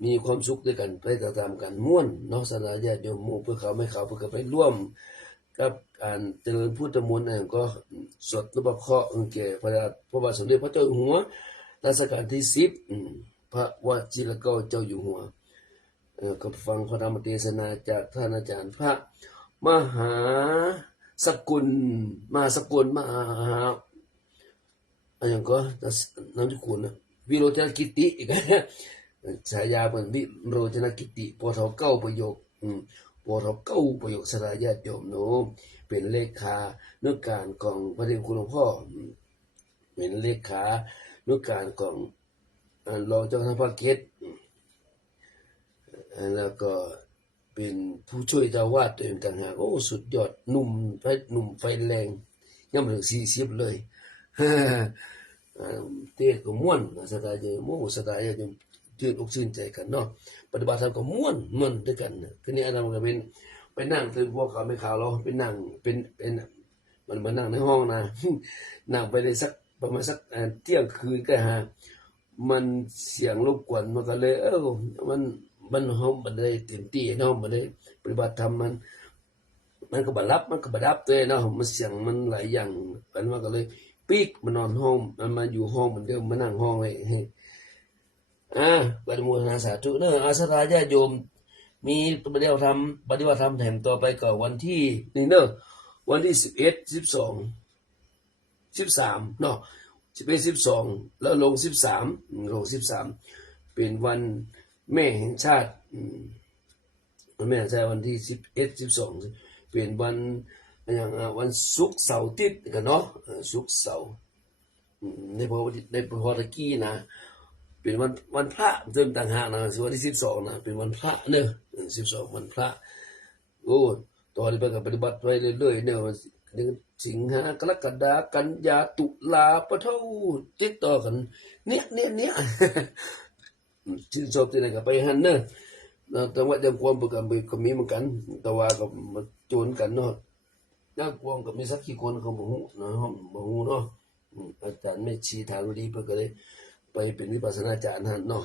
มีความสุขด้วยกันไปตามกันม่วนเนาะสนาญาติโยมหมู่พวกเขาไม่ข่าวเพื่อไปร่วมกับการเจริญพุทธมนต์ก็สวดนพเคราะห์แก่พระบาทสมเด็จพระเจ้าอยู่หัวรัชกาลที่10พระวชิรเกล้าเจ้าอยู่หัวก็ฟังพระธรรมเทศนาจากท่านอาจารย์พระมหาสกุลมหาอะไรก็นามสกุลวิโรจนกิติอีกฉายาเป็นวิโรจนกิติปท9ประโยคปท9ประโยคสลายญาติโยมโนเป็นเลขานุการของพระเดชคุณหลวงพ่อเป็นเลขานุการของรองเจ้าคณะภาคเขตแล้วก็เป็นผู้ช่วยเจ้าวาดตัวเองต่างหากโอ้สุดยอดหนุ่มไฟแรงยังไม่ถึง40เลยเทศก็ม่วนสถาญาโมสถาญาโยมชื่นอกชื่นใจกันเนาะปฏิบัติธรรมก็ม่วนด้วยกันคืนนี้อาจารย์ก็เป็นไปนั่งคือพวกเขาไม่ข่าวเราไปนั่งเป็นมันมานั่งในห้องนะนั่งไปเลยสักประมาณสักเที่ยงคืนก็มันเสียงรบกวนมันก็เลยมันห้องมันได้เต็มที่เนาะมันได้ปฏิบัติธรรมมันก็บรับมันก็บดับตัวเนาะมันเสียงมันหลายอย่างมันก็เลยปีกมันนอนห้องมันมาอยู่ห้องเหมือนเดิมมานั่งห้องเลยปฏิโมทนาสาธุเนอะอาสาญาติโยมมีปฏิบัติธรรมแถมต่อไปก็วันที่นี่เนอะวันที่11 12 13เนาะ11 12แล้วลง13เป็นวันแม่แห่งชาติแม่ใช่วันที่11 12เป็นวันอย่างวันศุกร์เสาร์อาทิตย์กันเนาะศุกร์เสาร์ในพอตะกี้นะเป็นวันพระเติมต่างหากนะวันที่12นะเป็นวันพระเนอะ12วันพระโอ้ตอนนี้ไปกับปฏิบัติไปเรื่อยๆเนอะสิงหากรกฎากันยาตุลาปะเท่าติดต่อกันเนี่ยชื่นชอบที่ไหนก็ไปหันเนอะแต่ว่ายังความประกันก็มีเหมือนกันแต่ว่าก็มาโจรกันเนาะยากความก็มีสักกี่คนก็บ่ฮู้นะบ่ฮู้เนาะอาจารย์ไม่ชี้ทางดีเพิ่นก็เลยไปเป็นวิปัสสนาจารย์หั่นเนาะ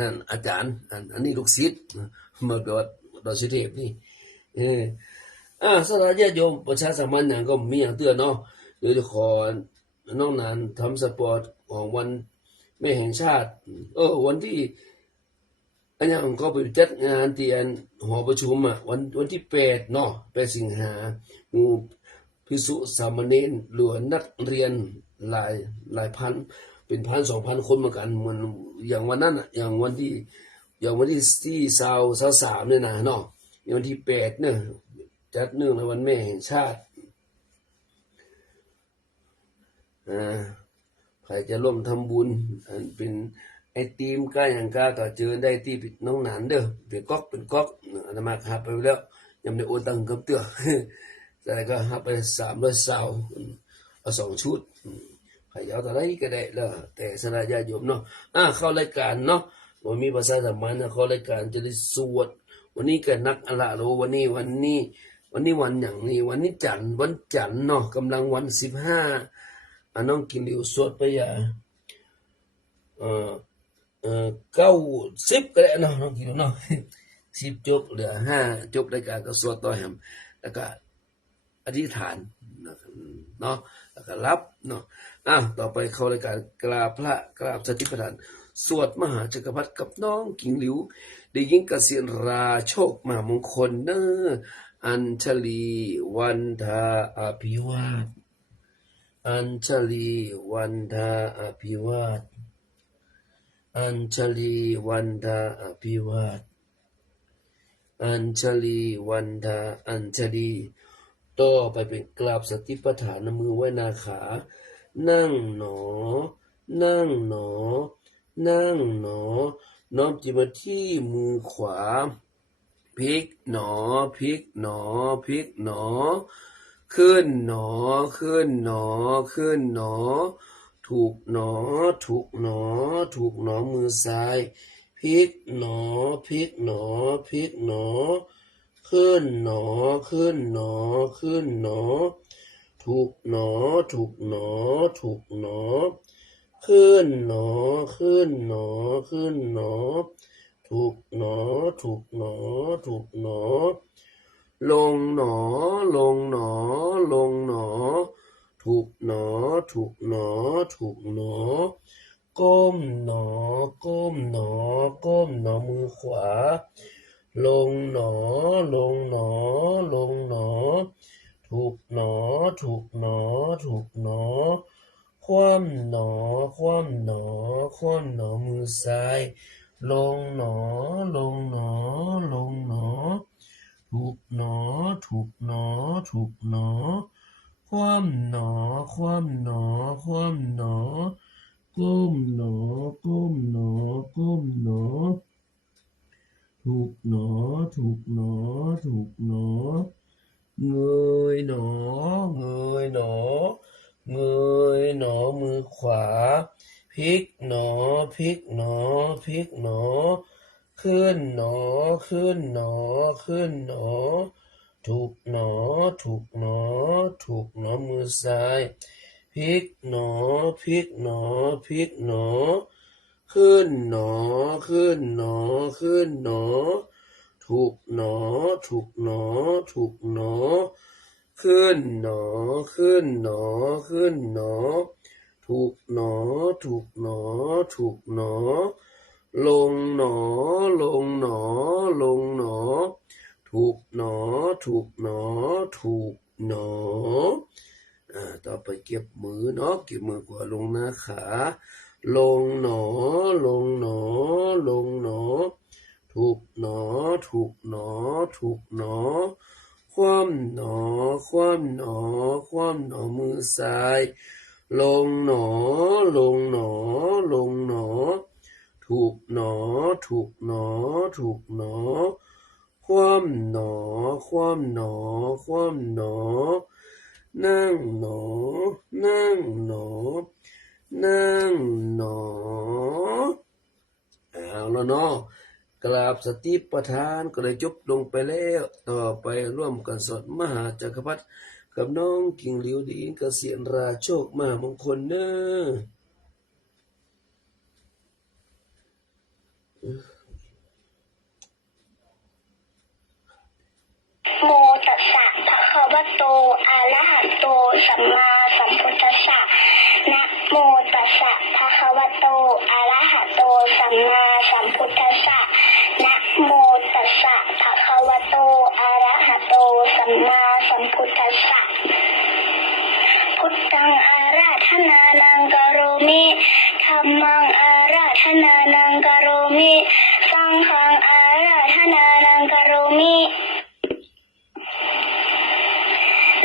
นั่นอาจารย์อันนี้ลูกศิษย์มาดอสิเทพนี่สถาญาติโยมประชาสัมพันธ์หยังก็มีอย่างเตือนเนาะโดยขอน้องนานทำสปอร์ตของวันแม่แห่งชาติวันที่อันยังก็ไปจัดงานที่หอประชุมวันที่8เนาะ8สิงหาหมู่ภิกษุสามเณรหรือนักเรียนหลายพันเป็น1,000-2,000 คนเหมือนกันเหมือนอย่างวันนั้นอย่างวันที่23เนี่ยนะเนาะวันที่8เนี่ยจัดเนื่องในวันแม่แห่งชาติ ใครจะร่วมทำบุญอันเป็นไอติมก้าอย่างก้าก็เจอได้ที่น้องหนานเด้อเป็นก๊อกอาตมาหับไปแล้วยังไม่โอนตังค์กับเตื้อแต่ก็หับไป320เอา2ชุดใครเอาต่อได้ก็ได้แล้วแต่สนาญาโยมเนาะเข้ารายการเนาะบ่มีภาษาสามัญนะเข้ารายการจะได้สวดวันนี้ก็นักอะละโลวันนี้วันอย่างนี้วันนี้วันจันทร์เนาะกำลังวัน15น้องกินดิวสวดไปอย่า90ก็ได้เนาะน้องกินเนาะ10จบเหลือ5จบรายการก็สวดต่อแหมแล้วก็อธิษฐานเนาะแล้วก็รับเนาะต่อไปเข้ารายการกราบพระกราบสติปัฏฐานสวดมหาจักรพรรดิกับน้องกิงหลิวได้ยิ่งเกษียณราโชคมหามงคลเนออัญชลีวันทาอภิวาทอัญชลีวันทาอภิวาทอัญชลีวันทาอภิวาทอัญชลีวันทาอัญชลีต่อไปเป็นกราบสติปัฏฐานมือไว้นาขานั่งหนอนั่งหนอนั่งหนอน้อมจิตมาที่มือขวาพลิกหนอพลิกหนอพลิกหนอขึ้นหนอขึ้นหนอขึ้นหนอถูกหนอถูกหนอถูกหนอมือซ้ายพลิกหนอพลิกหนอพลิกหนอขึ้นหนอขึ้นหนอขึ้นหนอถูกหนอถูกหนอถูกหนอขึ้นหนอขึ้นหนอขึ้นหนอถูกหนอถูกหนอถูกหนอลงหนอลงหนอลงหนอถูกหนอถูกหนอถูกหนอก้มหนอก้มหนอก้มหนอมือขวาลงหนอลงหนอลงหนอถูกหนอถูกหนอถูกหนอคว่ำหนอคว่ำหนอคว่ำหนอมือซ้ายลงหนอลงหนอลงหนอถูกหนอถูกหนอถูกหนอคว่ำหนอคว่ำหนอคว่ำหนอก้มหนอก้มหนอก้มหนอถูกหนอถูกหนอถูกหนอเงยหนอเงยหนอเงยหนอมือขวาพลิกหนอพลิกหนอพลิกหนอขึ้นหนอขึ้นหนอขึ้นหนอถูกหนอถูกหนอถูกหนอมือซ้ายพลิกหนอพลิกหนอพลิกหนอขึ้นหนอขึ้นหนอขึ้นหนอถูกหนอถูกหนอถูกหนอขึ้นหนอขึ้นหนอขึ้นหนอถูกหนอถูกหนอถูกหนอลงหนอลงหนอลงหนอถูกหนอถูกหนอถูกหนอต่อไปเก็บมือเนาะเก็บมือขวาลงหน้าขาลงหนอลงหนอลงหนอถูกหนอถูกหนอถูกหนอคว่ำหนอคว่ำหนอคว่ำหนอมือซ้ายลงหนอลงหนอลงหนอถูกหนอถูกหนอถูกหนอคว่ำหนอคว่ำหนอคว่ำหนอนั่งหนอนั่งหนอนั่งหนอเอาแล้วเนาะกราบสติปัฏฐานก็ได้จบลงไปแล้วต่อไปร่วมกันสวดมหาจักรพรรดิกับน้องกิ่งหลิวดีเกษียณราโชคมหามงคลเน้อโมตัสสะภะคะวะโตอะระหะโตสัมมาสัมพุทธัสสะนะโมตัสสะภะคะวะโตอะระหะโตสัมมาสัมพุทธัสสะนะโมตัสสะภะคะวะโตอะระหะโตสัมมาสัมพุทธัสสะพุทธังอาราธนานังกโรมิธัมมังอาราธนานังกโรมิสังฆังอาราธนานังกโรมิ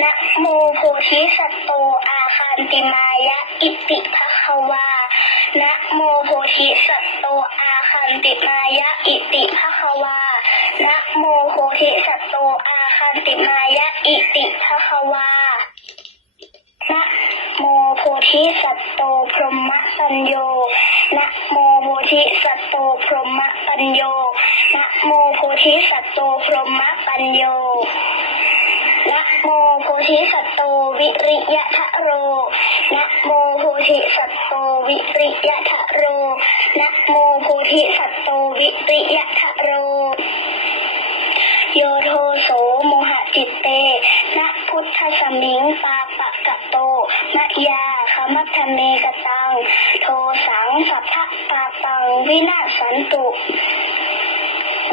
นะโมโพธิสัตโตอาคา คันติมายะอิติภควานะโมโพธิสัตโตอาคันติมายะอิติภควานะโมโพธิสัตโตอาคันติมายะอิติภควานะโมโพธิสัตโตพรหมปัญโยนะโมโพธิสัตโตพรหมปัญโยนะโมโพธิสัตโตพรหมปัญโยนะโมโพธิสัตโตวิริยะทะโรนะโมโพธิสัตโตวิริยะทะโรนะโมโพธิสัตโตวิริยะทะโรโยโทโสโมหะจิตเตนะพุทธสมิงปาปะกะโตมะยาคมัทธเมกตังโทสังสัพพะปาปังวินาศสันตุ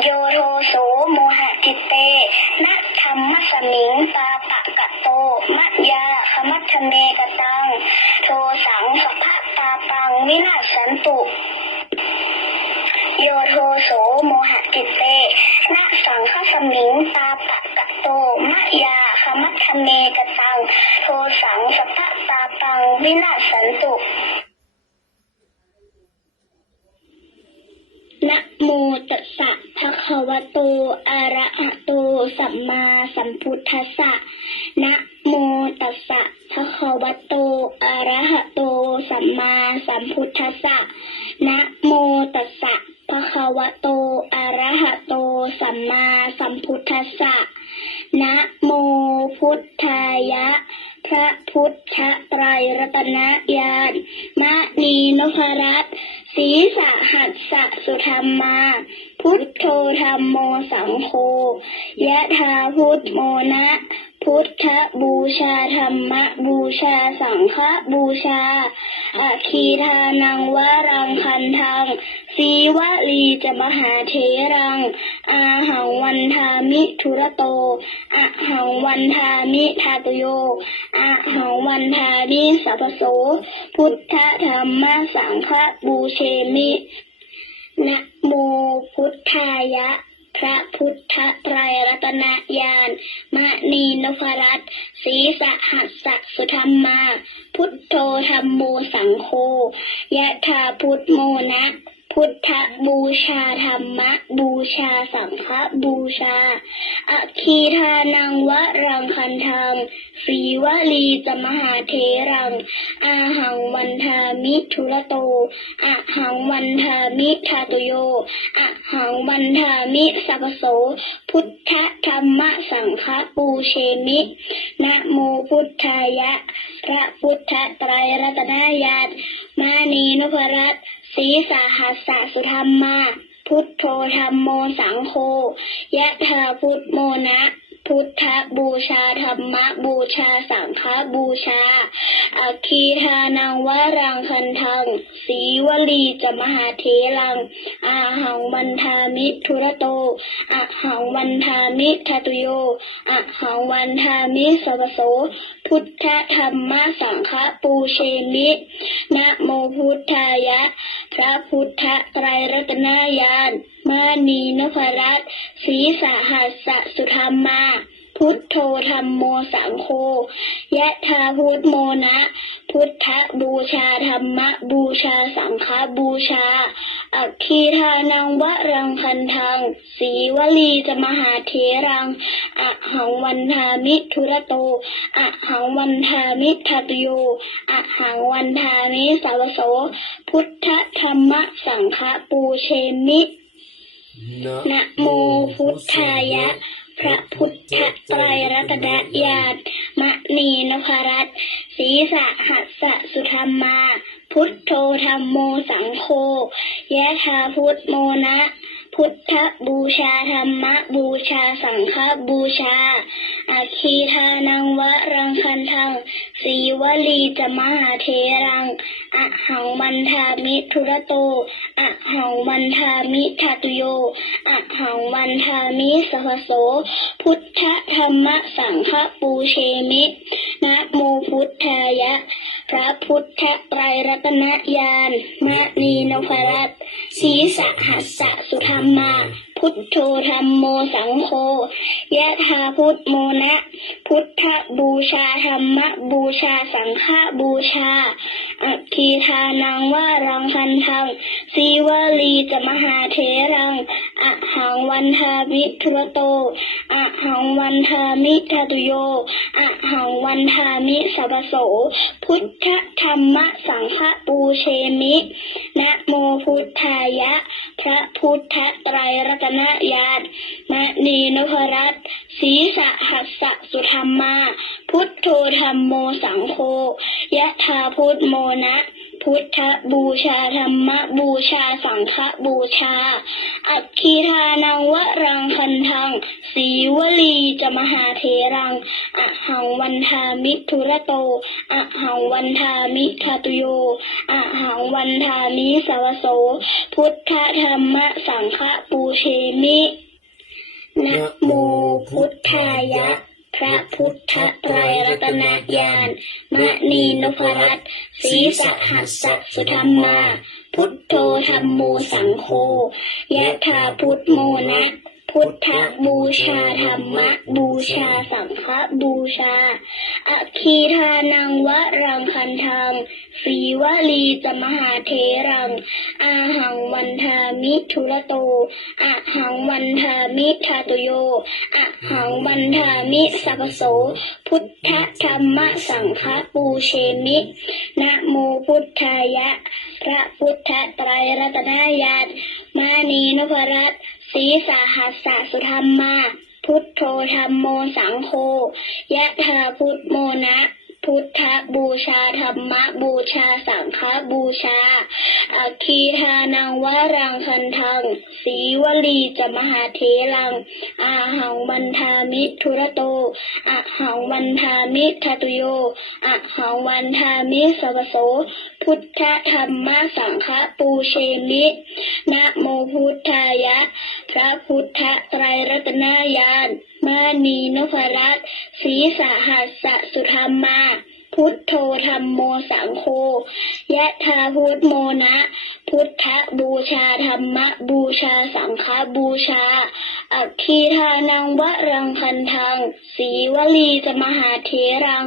โยโทโสโมหะจิตเตนะธรรมสมิงปาปะกะโตมะยาคมัทธเมกตังโทสังสัพพะปาปังวินาศสันตุโยโทโสโมหะจิตเตนะสังฆสมิงปาปะกะโตมะยาคมัทธเมกตังโทสังสัพพะปาปังวินาศสันตุนะโมตัสสะภะคะวะโตอะระหะโตสัมมาสัมพุทธัสสะนะโมตัสสะภะคะวะโตอะระหะโตสัมมาสัมพุทธัสสะนะโมตัสสะภะคะวะโตอะระหะโตสัมมาสัมพุทธัสสะนะโมพุทธายะพระพุทธไตรรัตนญาณมณีนพรัตน์ศีสหัสสะสุธรรมาพุทโธธัมโมสังโฆยะถาพุทโมนะพุทธบูชาธรรมบูชาสังฆบูชาอะคีทานังวรังคันทังสีวลีจะมหาเถรังอาหังวันทามิทุระโตอะหังวันทามิทาตุโยอะหังวันทามิสัพพโสพุทธธรรมสังฆบูเชมินะโมพุทธายะพระพุทธไตรรัตนญาณมณีนพรัตน์ศีสหัสสะสุธรรมาพุทโธธัมโมสังโฆยะถาพุทโมนะพุทธบูชาธรรมบูชาสังฆบูชาอะคีทานังวรังคันทังสีวลีจะมหาเถรังอาหังวันทามิทุระโตอะหังวันทามิทาตุโยอะหังวันทามิสัพพโสพุทธธรรมสังฆปูเชมินะโมพุทธายะพระพุทธไตรรัตนญาณมณีนพรัตน์ศีสหัสสะสุธรรมาพุทโธธัมโมสังโฆยะถาพุทโมนะพุทธบูชาธรรมบูชาสังฆบูชาอะคีทานังวรังคันทังสีวลีจะมหาเถรังอาหังวันทามิทุระโตอะหังวันทามิทาตุโยอะหังวันทามิสัพพโสพุทธธรรมสังฆปูเชมินะโมพุทธายะพระพุทธไตรรัตนญาณมณีนพรัตน์ศีสหัสสะสุธรรมาพุทโธธัมโมสังโฆยะถาพุทโมนะพุทธบูชาธรรมบูชาสังฆบูชาอะคีทานังวรังคันทังสีวลีจะมหาเถรังอะหังวันทามิทุระโตอะหังวันทามิทาตุโยอะหังวันทามิสัพพโสพุทธธรรมสังฆปูเชมินะโมพุทธายะพระพุทธไตรรัตนญาณมณีนพรัตน์ศีสหัสสะสุธรรมาพุทโธธัมโมสังโฆยะถาพุทโมนะพุทธบูชาธรรมบูชาสังฆบูชาอะคีทานังวรังคันทังสีวลีจะมหาเถรังอะหังวันทามิทุระโตอะหังวันทามิทาตุโยอะหังวันทามิสัพพโสพุทธธรรมสังฆปูเชมินะโมพุทธายะพระพุทธไตรรัตนญาณมณีนพรัตน์ศีสหัสสะสุธรรมา พุทโธธัมโมสังโฆยะถาพุทโมนะพุทธบูชาธัมมบูชาสังฆบูชาอัคคีทานังวะรังคันทังสีวลีจมหาเถรังอะหังวันทามิทุระโตอะหังวันทามิทาตุโยอะหังวันทามิสัพพโสพุทธธัมมสังฆปูเชมินะโมพุทธายะพระพุทธไตรรัตนญาณมณีนพรัตน์ศรีสหัสสะสุธรรมาพุทโธธัมโมสังโฆยะถาพุทโมนะพุทธบูชาธัมมบูชาสังฆบูชาอัคคีทานังวะรังคันทังสีวลีจมหาเถรังอะหังวันทามิทุระโตอะหังวันทามิทาตุโยอะหังวันทามิสวโสพุทธธัมมสังฆปูเชมินะโมพุทธายะพระพุทธไตรรัตนญาณมณีนพรัตน์ศรีสหัสสะสุธรรมาพุทโธธัมโมสังโฆยะถาพุทโมนะพุทธบูชาธัมมบูชาสังฆบูชาอัคคีทานังวะรังคันทังสีวลีจมหาเถรังอาหังวันทามิทุระโตอะหังวันทามิทาตุโยอะหังวันทามิสัพพโสพุทธธัมมสังฆปูเชมินะโมพุทธายะพระพุทธไตรรัตนญาณมณีนพรัตน์ศรีสหัสสะสุธรรมาพุทโธธัมโมสังโฆยะถาพุทโมนะพุทธบูชาธัมมบูชาสังฆบูชาอัคคีทานังวะรังคันทังสีวลีจมหาเถรังอาหังวันทามิทุระโตอะหังวันทามิทาตุโยอะหังวันทามิสัพพโสพุทธธัมมสังฆปูเชมินะโมพุทธายะพระพุทธไตรรัตนญาณมณีนพรัตน์ศรีสหัสสะสุธรรมาพุทโธธัมโมสังโฆยะถาพุทโมนะพุทธบูชาธัมมบูชาสังฆบูชาอัคคีทานังวะรังคันทังสีวลีจมหาเถรัง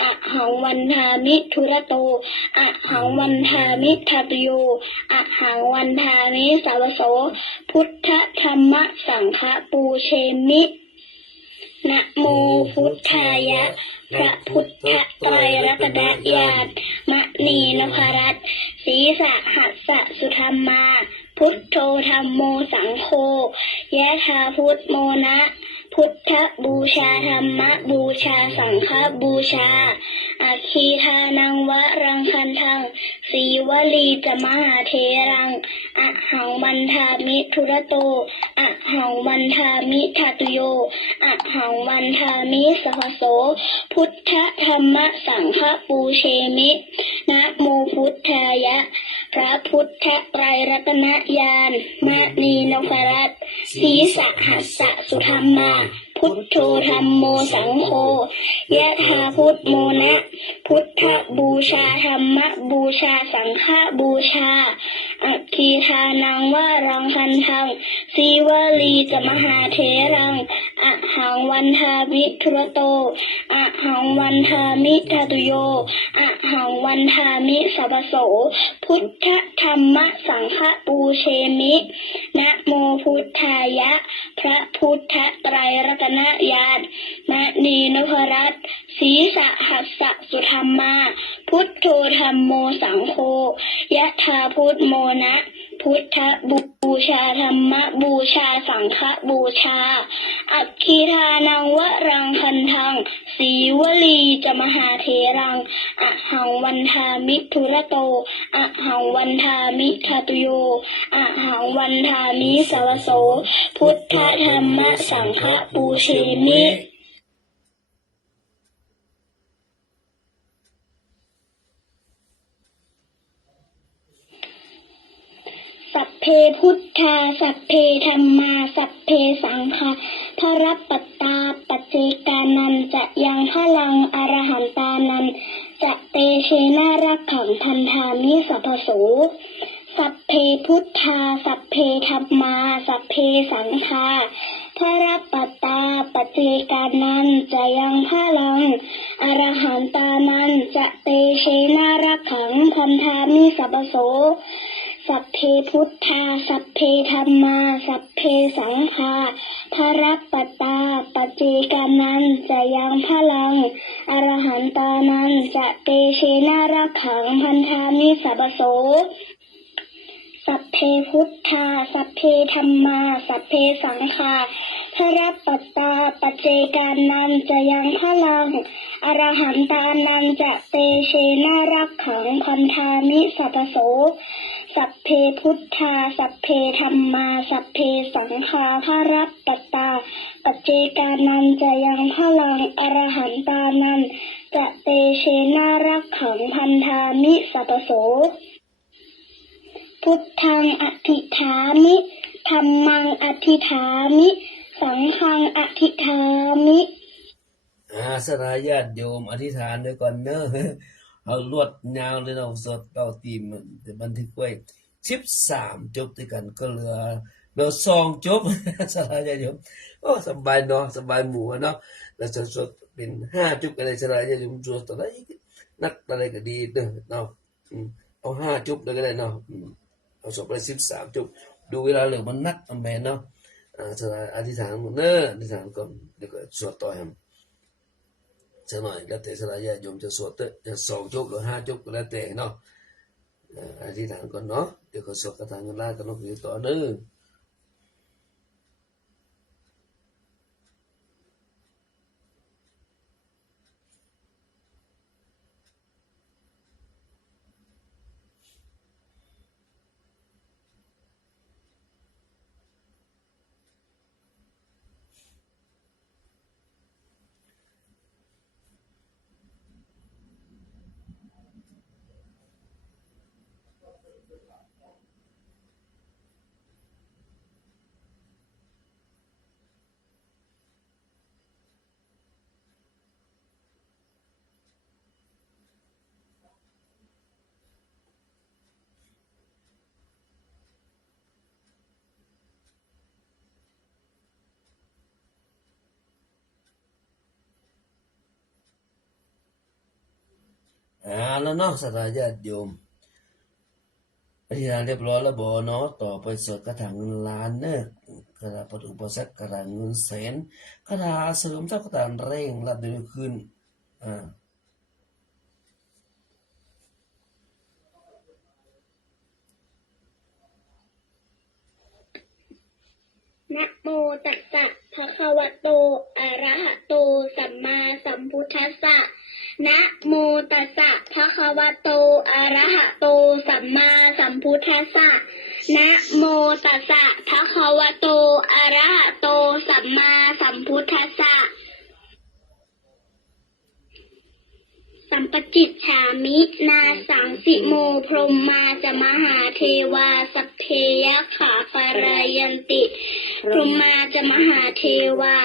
อะหังวันทามิทุระโตอะหังวันทามิทาตุโยอะหังวันทามิสัพพโสพุทธธัมมสังฆปูเชมินะโมพุทธายะพระพุทธไตรรัตนญาณมณีนพรัตน์ศรีสหัสสะสุธรรมาพุทโธธัมโมสังโฆยะถาพุทโมนะพุทธบูชาธัมมบูชาสังฆบูชาอัคคีทานังวะรังคันทังสีวลีจมหาเถรังอะหังวันทามิทุระโตอะหังวันทามิทาตุโยอะหังวันทามิสัพพโสพุทธธัมมสังฆปูเชมินะโมพุทธายะพระพุทธไตรรัตนญาณมณีนพรัตน์ศรีสหัสสะสุธรรมาพุทโธธัมโมสังโฆยะถาพุทโมนะพุทธบูชาธัมมบูชาสังฆบูชาอัคคีทานังวะรังคันทังสีวลีจมหาเถรังอะหังวันทามิทุระโตอะหังวันทามิทาตุโยอะหังวันทามิสัพพโสพุทธธัมมสังฆปูเชมินะโมพุทธายะพระพุทธไตรรัตนญาณมณีนพรัตน์ศรีสหัสสะสุธรรมาพุทโธธัมโมสังโฆยะถาพุทโมนะพุทธบูชาธัมมบูชาสังฆบูชาอัคคีทานังวะรังคันทังสีวลีจมหาเถรังอะหังวันทามิทุระโตอะหังวันทามิทาตุโยอะหังวันทามิสัพพโสพุทธธัมมสังฆปูเชมิสัพเพพุทธาสัพเพธัมมาสัพเพสังฆาพระปัตตาปัจเจกานันจะยังพลังอรหันตานันจะเตเชนารักขังทันทามิสัพพโสส สัพเพพุทธาสัพเพธัมมาสัพเพสังฆาพระปัตตาปเจกานันจะยังพลังอรหันตานันจะเตเชนารักขังพันธามิสัพพโสสัพเพพุทธาสัพเพธัมมาสัพเพสังฆาพระปัตตาปเจกานันจะยังพลังอรหันตานันจะเตเชนารักขังพันธามิสัพพโสสัพเพพุทธาสัพเพธัมมาสัพเพสังฆาพระปัตตาปเจกานันจะยังพลังอรหันตานันจะเตเชนารักขังพันธามิสัพพโสสัพเพพุทธาสัพเพธัมมาสัพเพสังฆาพระปัตตาปเจกานันจะยังพลังอรหันตานันจะเตเชนารักขังพันธามิสัพพโสพุทธังอธิฐามิธัมมังอธิฐามิสังฆังอธิฐามิสลายญาติโยมอธิษฐานด้วยก่อนเนอะเอาลวดยาวเลยเราสดเราตีมบันทึกไว้13จบด้วยกันก็เหลือ2จบสลายญาติโยมโอ้สบายเนาะสบายหมู่เนาะแล้วจะสดเป็น5จบกันเลยสลายญาติโยมสวดต่อได้นักอะไรก็ดีเด้อเนาะเอา5จบเลยก็ได้เนาะเอาสดไป13จบดูเวลาเหลือมันนักมันแม่เนาะสลายอธิษฐานเนอะอธิษฐานก่อนเดี๋ยวก็สวดต่อให้จะหน่อยแล้วแต่สลายญาติโยมจะสวดจะ2จบหรือ5จบก็แล้วแต่เนาะอธิษฐานก่อนเนาะเดี๋ยวก็สวดคาถาเงินล้านกันเนาะอยู่ต่อเด้อแล้วเนาะสลายญาติโยมอธิษฐานเรียบร้อยแล้วบ่เนาะต่อไปสวดคาถาเงินล้านเนอะคาถาปฐมปสักคาถาเงินแสนคาถาเสริมทรัพย์คาถาเร่งรับเดือนขึ้นนะโมตัสสะภะคะวะโตอะระหะโตสัมมาสัมพุทธัสสะนะโมตัสสะภะคะวะโตอะระหะโตสัมมาสัมพุทธัสสะนะโมตัสสะภะคะวะโตอะระหะโตสัมมาสัมพุทธัสสะสัมปจิตฉามินาสังสิโมพรหมาจะมหาเทวาสัพเพยะขาปารายันติพรหมาจะมหาเทวา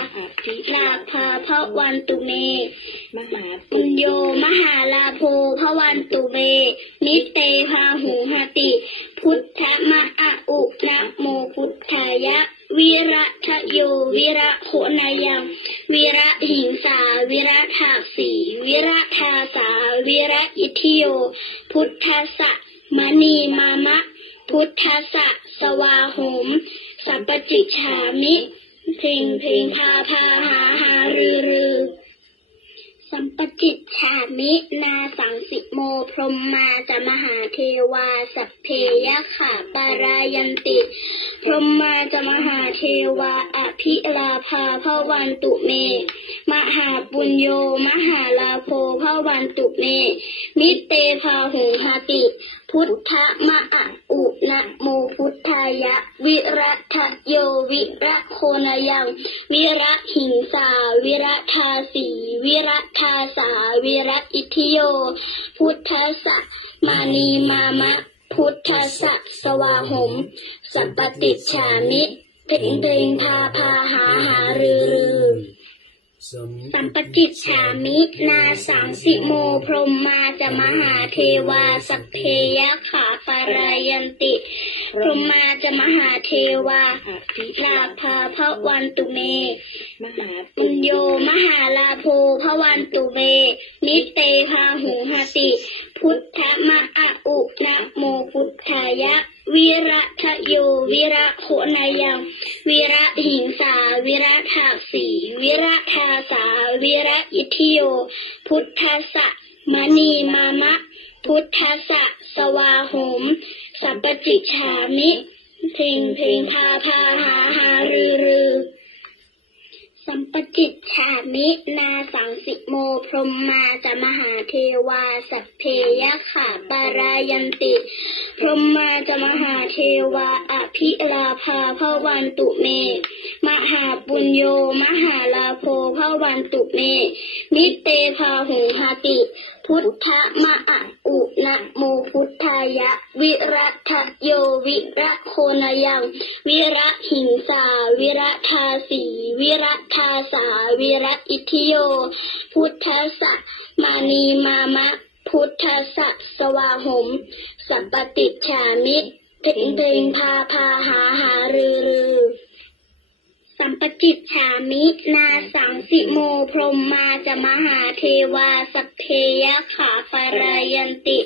ลาภาภวันตุเมมหาปุญโยมหาลาโภภวันตุเมนิเตภาหูหติพุทธมะอะอุนะโมพุทธายะวิระทะโยวิระโคนายังวิระหิงสาวิระถาสีวิระทาสาวิระอิทิโยพุทธัสสะมณีมามะพุทธัสสะสวาโหมสัพปจิฉามิเพลงพาหารือสัมปจิตฉามินาสังสิโมพรหมาจะมหาเทวาสัพเพยะขาปารายันติพรหมาจะมหาเทวาอภิลาภาภวันตุเมมหาปุญโยมหาลาโภภวันตุเมมิเตภาหุหติพุทธมะอะอุนะโมพุทธายะวิรัตโยวิระโคนายังวิระหิงสาวิระทาสีวิระทาสาวิระอิทิโยพุทธัสสะมานีมามะพุทธัสสะสวาหมสัปปติฉามิเพลงพาหารือ สัมปจิตฉามินาสังสิโมพรหมาจะมหาเทวาสัพเพยะขาปารายันติพรหมาจะมหาเทวาลาภาภวันตุเมปุญโยมหาลาโภภวันตุเมนิเตภาหุหติพุทธมะอะอุนะโมพุทธายะวิระทะโยวิระโคนายังวิระหิงสาวิระทาสีวิระทาสาวิระอิทิโยพุทธัสสะมณีมามะพุทธัสสะสวาโหมสัพปจิฉามิเพลงเพลงพาพาหาหารือสัมปจิตฉามินาสังสิโมพรหมาจะมหาเทวาสัพเพยะขาปารายันติพรหมาจะมหาเทวาอภิลาภาภวันตุเมมหาปุญโยมหาลาโภภวันตุเมนิเตภาหุหติพุทธมะอะอุนะโมพุทธายะวิรัตโยวิระโคนายังวิระหิงสาวิระทาสีวิระทาสาวิระอิทิโยพุทธัสสะมานีมามะพุทธัสสะสวาหมสัพปติฉามิเพลงเพลงพาพาหาหารือสัมปจิตฉามินาสังสิโมพรหมาจะมหาเทวาสัพเพยะขาปารายันติ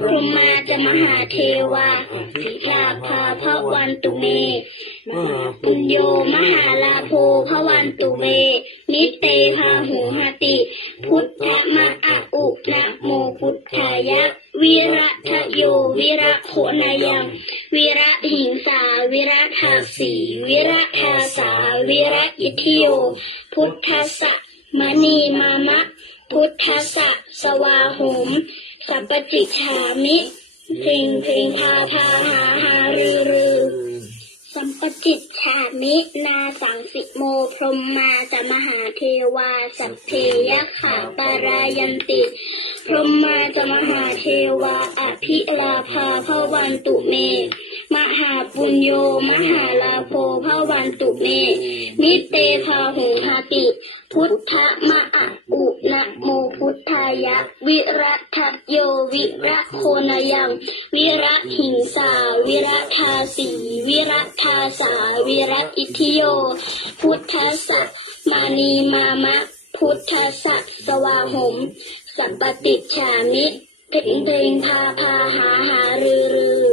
พรหมาจะมหาเทวาลาภาภวันตุเมปุญโยมหาลาโภภวันตุเมนิเตภาหุหติพุทธมะอะอุนะโมพุทธายะวิระทะโยวิระโคนายังวิระหิงสาวิระทาสีวิระทาสาวิระอิทิโยพุทธัสสะมณีมามะพุทธัสสะสวาโหมสัพปจิฉามิเพลงเพลงพาพาหาหารือสัมปจิตฉามินาสังสิโมพรหมาจะมหาเทวาสัพเพยะขาปารายันติพรหมาจะมหาเทวาอภิลาภาภวันตุเมมหาปุญโยมหาลาโภภวันตุเมนิเตภาหุหติพุทธมะอะอุนะโมพุทธายะวิรัตโยวิระโคนายังวิระหิงสาวิระทาสีวิระทาสาวิระอิทิโยพุทธัสสะมานีมามะพุทธัสสะสวาหมสัพปติฉามิเพลงเพลงพาพาหาหารือ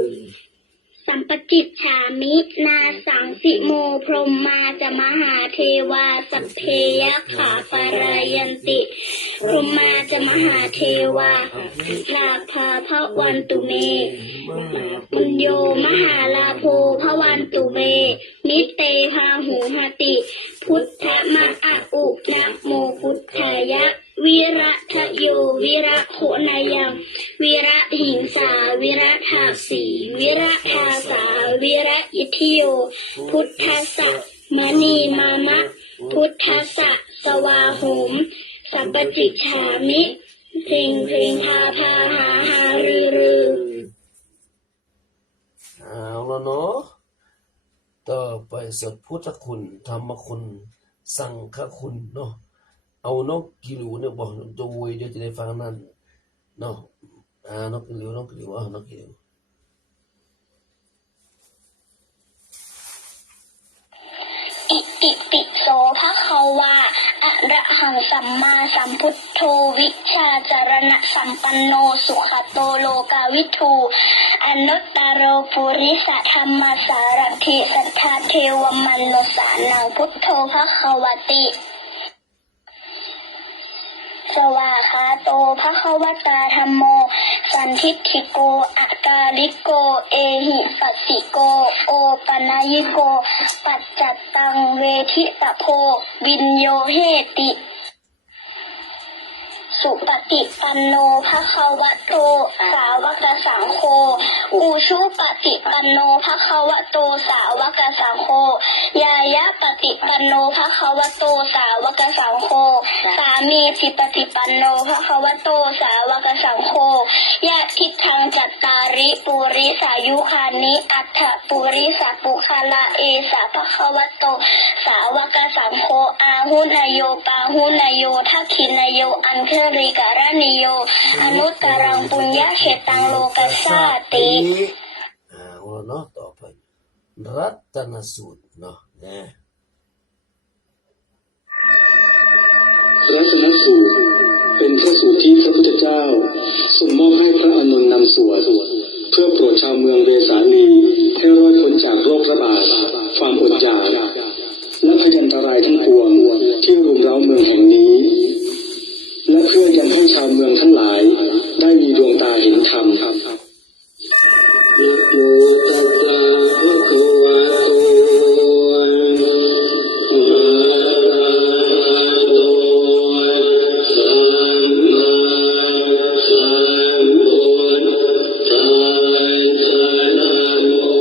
สัมปจิตฉามินาสังสิโมพรหมาจะมหาเทวาสัพเพยะขาปารายันติพรหมาจะมหาเทวาลาภาภวันตุเมปุญโยมหาลาโภภวันตุเมนิเตภาหุหติพุทธมะอะอุนะโมพุทธายะวิระทะโยวิระโคนายังวิระหิงสาวิระทาสีวิระทาสาวิระอิทิโยพุทธัสสะมณีมามะพุทธัสสะสวาโหมสัพปจิฉามิเพลงเพลงพาพาหาหารือเอาแล้วเนาะต่อไปสัพพุทธคุณธรรมคุณสังฆคุณเนาะเอานกกิลูเนี่ยบอกตัวเวยเดี๋ยวจะได้ฟังนั่นเนาะนกกิลูนกกิลูนกกิลูอิติปิโสภควาอะระหังสัมมาสัมพุทโธวิชาจารณะสัมปันโนสุขโตโลกาวิทูอนุตตโรปุริสธรรมสารถิสัทธาเทวมนุสานังพุทโธภควติสวาคาโตภควตาธัมโมสันทิฏฐิโกอะกาลิโกเอหิปัสสิโกโอปนายิโกปัจจัตตังเวทิตโพวินโยเหติส สุปฏิปันโนภควโตสาวกสังโฆอุชุปฏิปันโนภควโตสาวกสังโฆยายะปฏิปันโนภควโตสาวกสังโฆสามีจิปฏิปันโนภควโตสาวกสังโฆยะทิทังจัตตาริปุริสายุคานิอัฏฐปุริสปุคละเอสะภควโตสาวกสังโฆอาหุนโยปาหุนโยทักขินโยอันเคริการณิโยอนุตตรังปุญญเขตังโลกัสสาติเนาะต่อไปรัตนสูตรเนาะนะรัตนสูตรเป็นพระสูตรที่พระพุทธเจ้าทรงมอบให้พระอานนท์นำสวดเพื่อโปรดชาวเมืองเวสาลีให้รอดพ้นจากโรคระบาดความอดอยากและพยันตรายทั้งปวงที่รุมเร้าเมืองแห่งนี้และเพื่อยังให้ชาวเมืองทั้งหลายได้มีดวงตาเห็นธรรมนะโมตัสสะภะคะวะโตอะระหะโตสัมมาสัมพุทธัสสะนะโม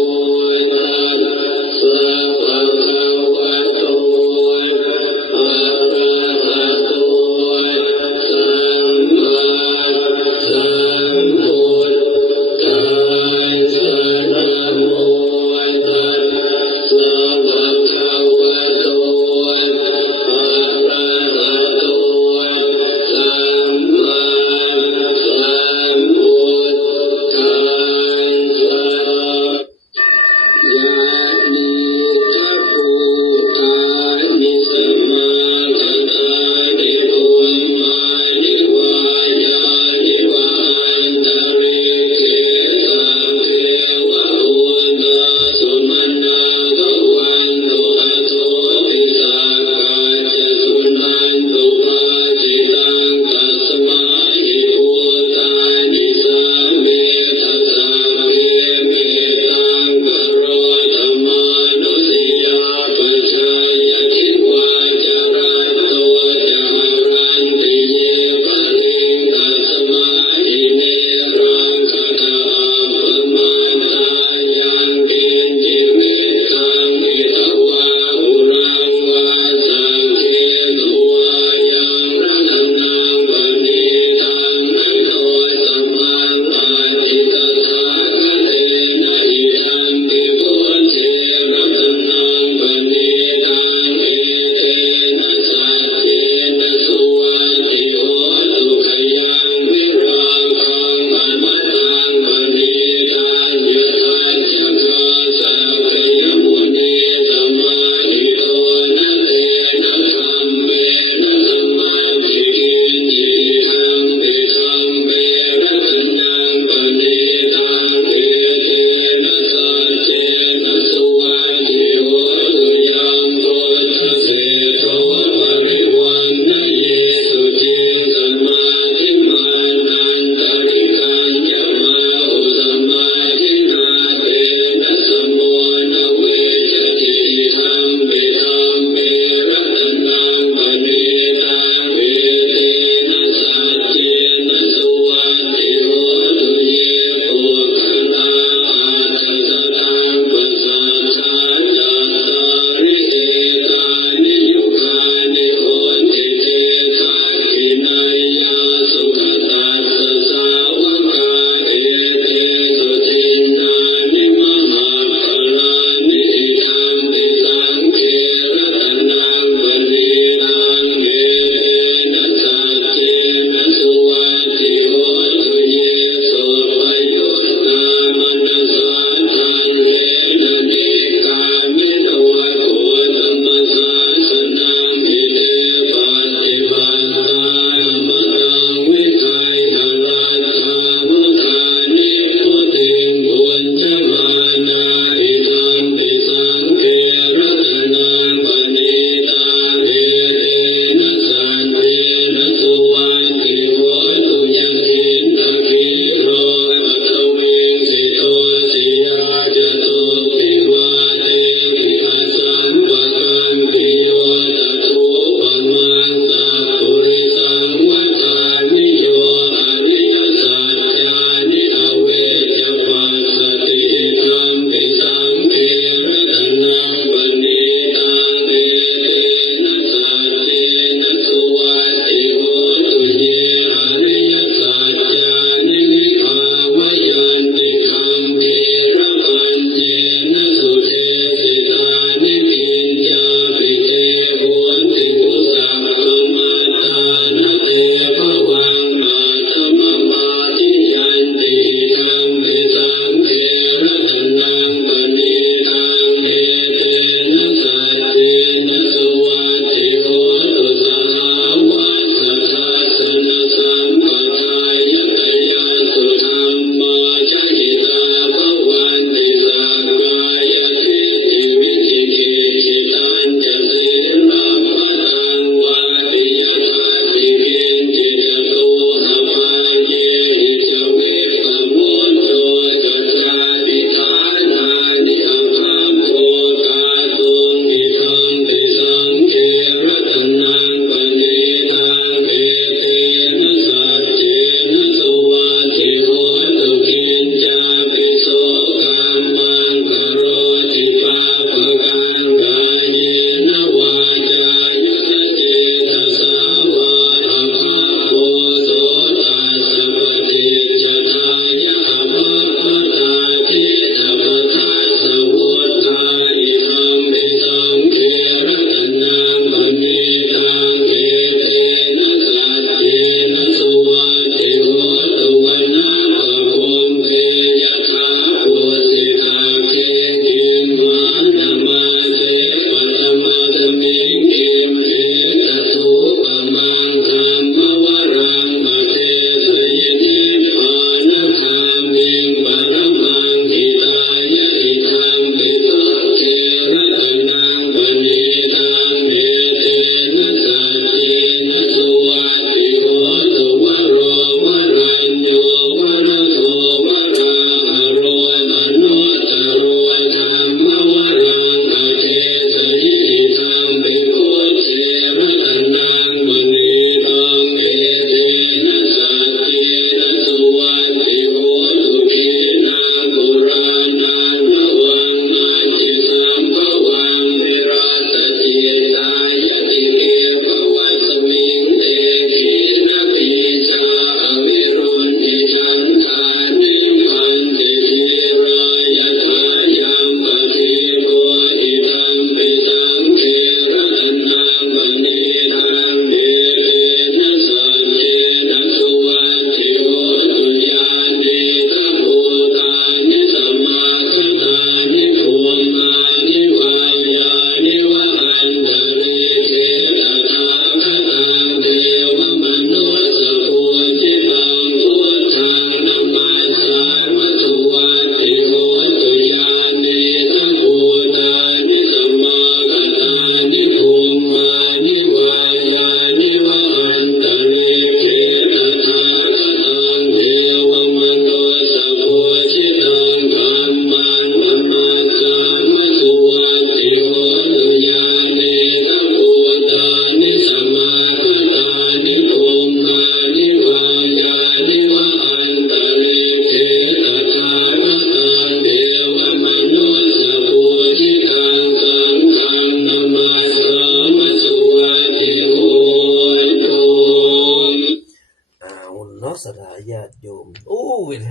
วิด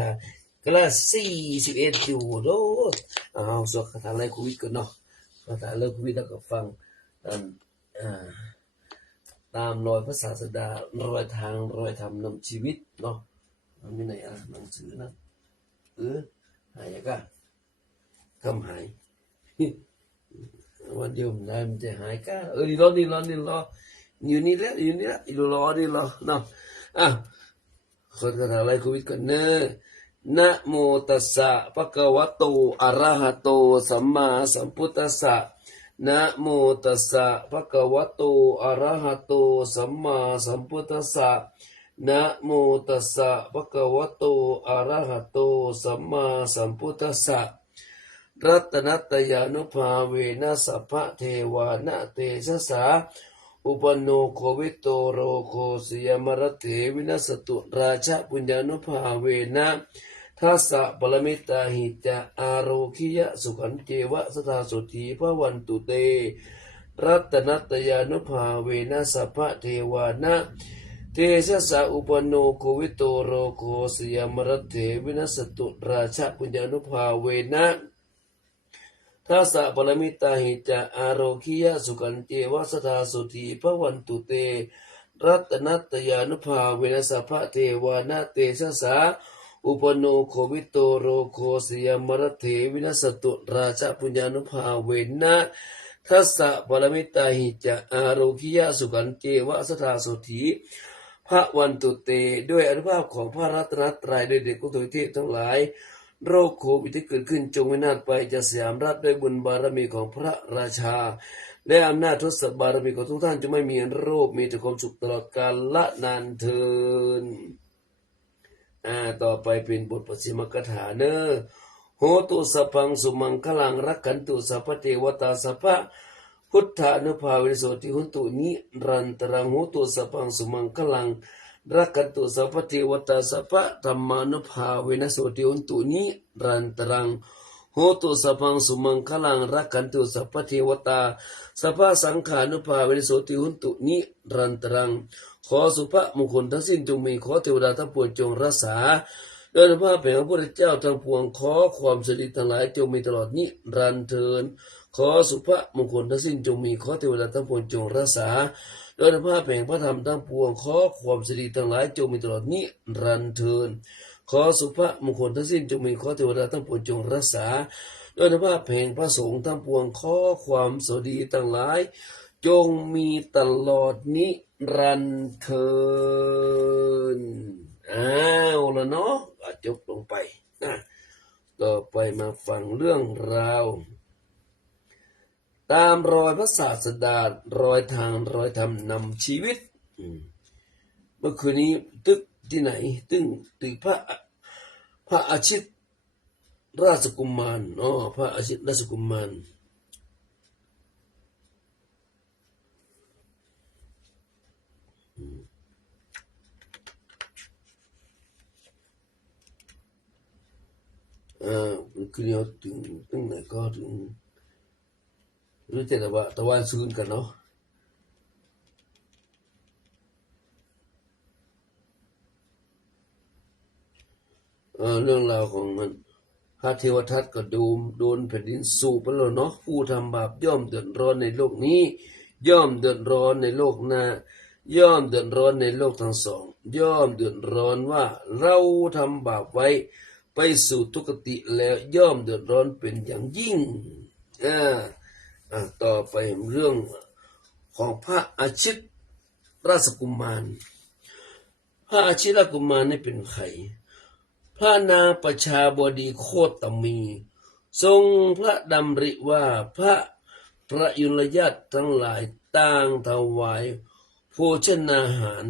ก็ละ41อยู่โดเอาสวดคาถาไล่โควิดกันเนาะคาถาไล่โควิดแล้วก็ฟังตามตามรอยพระศาสดารอยทางรอยธรรมนำชีวิตเนาะมันมีไหนหนังสือนะหายก็คำหายวันเดียวมันจะหายก็นี่รออยู่นี่แล้วอยู่รอนี่รอเนาะคนคาถาไล่โควิดกันเนอะนะโมตัสสะภะคะวะโตอะระหะโตสัมมาสัมพุทธัสสะนะโมตัสสะภะคะวะโตอะระหะโตสัมมาสัมพุทธัสสะนะโมตัสสะภะคะวะโตอะระหะโตสัมมาสัมพุทธัสสะรัตนัตยานุภาเวนะสัพพะเทวานะเตชะสาอุปโนโควิโตโรโคสยมรเถวินัสตุราชะปุญญานุภาเวนะทัสสะปรมิตาหิจาอาโรคิยะสุขันเจวะสทาสุธีพระวันตุเตรัตนัตยานุภาเวนะสัพพะเทวานะเตชะสะอุปโนโควิโตโรโคสยมรเถวินัสตุราชะปุญญานุภาเวนะทัสสะปรมิตาหิจาอาโรคิยะสุขันเจวะสทาสุธีพระวันตุเตรัตนัตยานุภาเวนะสัพพะเทวานะเตชะสะอุปโนโควิโตโรโคสยมรเถวินัสตุราชปุญญานุภาเวนะทัสสะปรมิตาหิจาอาโรคิยะสุขันเจวะสทาสุธีพระวันตุเตด้วยอนุภาพของพระรัตนตรัยโดยเด็กกุศลเทพทั้งหลายโรคโควิดที่เกิดขึ้นจงวินาศไปจะสยามรัฐด้วยบุญบารมีของพระราชาและอำนาจทศบารมีของทุกท่านจะไม่มีโรคมีแต่ความสุขตลอดกาลละนานเทินต่อไปเป็นบทปฏิมกถาเนอโหตุสัพพังสุมังคลังรักขันตุสัพพเทวตาสัพพะพุทธานุภาเวโสติหุนตุนิรันตรังโหตุสัพพังสุมังคลังรักขันตุสัพพเทวตาสัพพะธรรมานุภาเวนะโสติหุนตุนิรันตรังโหตุสัพพังสุมังคลังรักขันตุสัพพเทวตาสัพพะสังขานุภาเวนะโสติหุนตุนิรันตรังขอสุภมงคลทั้งสิ้นจงมีขอเทวดาทั้งปวงจงรักษาโดยพระภาคแห่งพระพุทธเจ้าทั้งปวงขอความสดิทั้งหลายจงมีตลอดนิรันดร์เทินขอสุภมงคลทั้งสิ้นจงมีขอเทวดาทั้งปวงจงรักษาโดยพระภาคแห่งพระธรรมทั้งปวงขอความสดิทั้งหลายจงมีตลอดนิรันดร์เทินขอสุภมงคลทั้งสิ้นจงมีขอเทวดาทั้งปวงจงรักษาโดยพระภาคแห่งพระสงฆ์ทั้งปวงขอความสดีทั้งหลายจงมีตลอดนิรันดร์เทินแล้วเนาะจบลงไปนะต่อไปมาฟังเรื่องราวตามรอยพระศาสดารอยทางรอยธรรมนำชีวิตเมื่อคืนนี้ตึกที่ไหนตึกพระอาชิตราชกุมารพระอาชิตราชกุมารคือเราถึงไหนก็ถึงรู้แต่ว่าตะวันซูนกันเนาะเรื่องราวของมันพระเทวทัตก็โดนแผ่นดินสูบไปแล้วเนาะผู้ทำบาปย่อมเดือดร้อนในโลกนี้ย่อมเดือดร้อนในโลกหน้าย่อมเดือดร้อนในโลกทั้งสองย่อมเดือดร้อนว่าเราทำบาปไว้ไปสู่ทุกขติแล้วย่อมเดือดร้อนเป็นอย่างยิ่งต่อไปเรื่องของพระอาชิตราชกุมารพระอาชิตราชกุมารนี่เป็นใครพระนางประชาบดีโคตมีทรงพระดำริว่าพระประยุรญาติทั้งหลายต่างถวายโภชนาหาร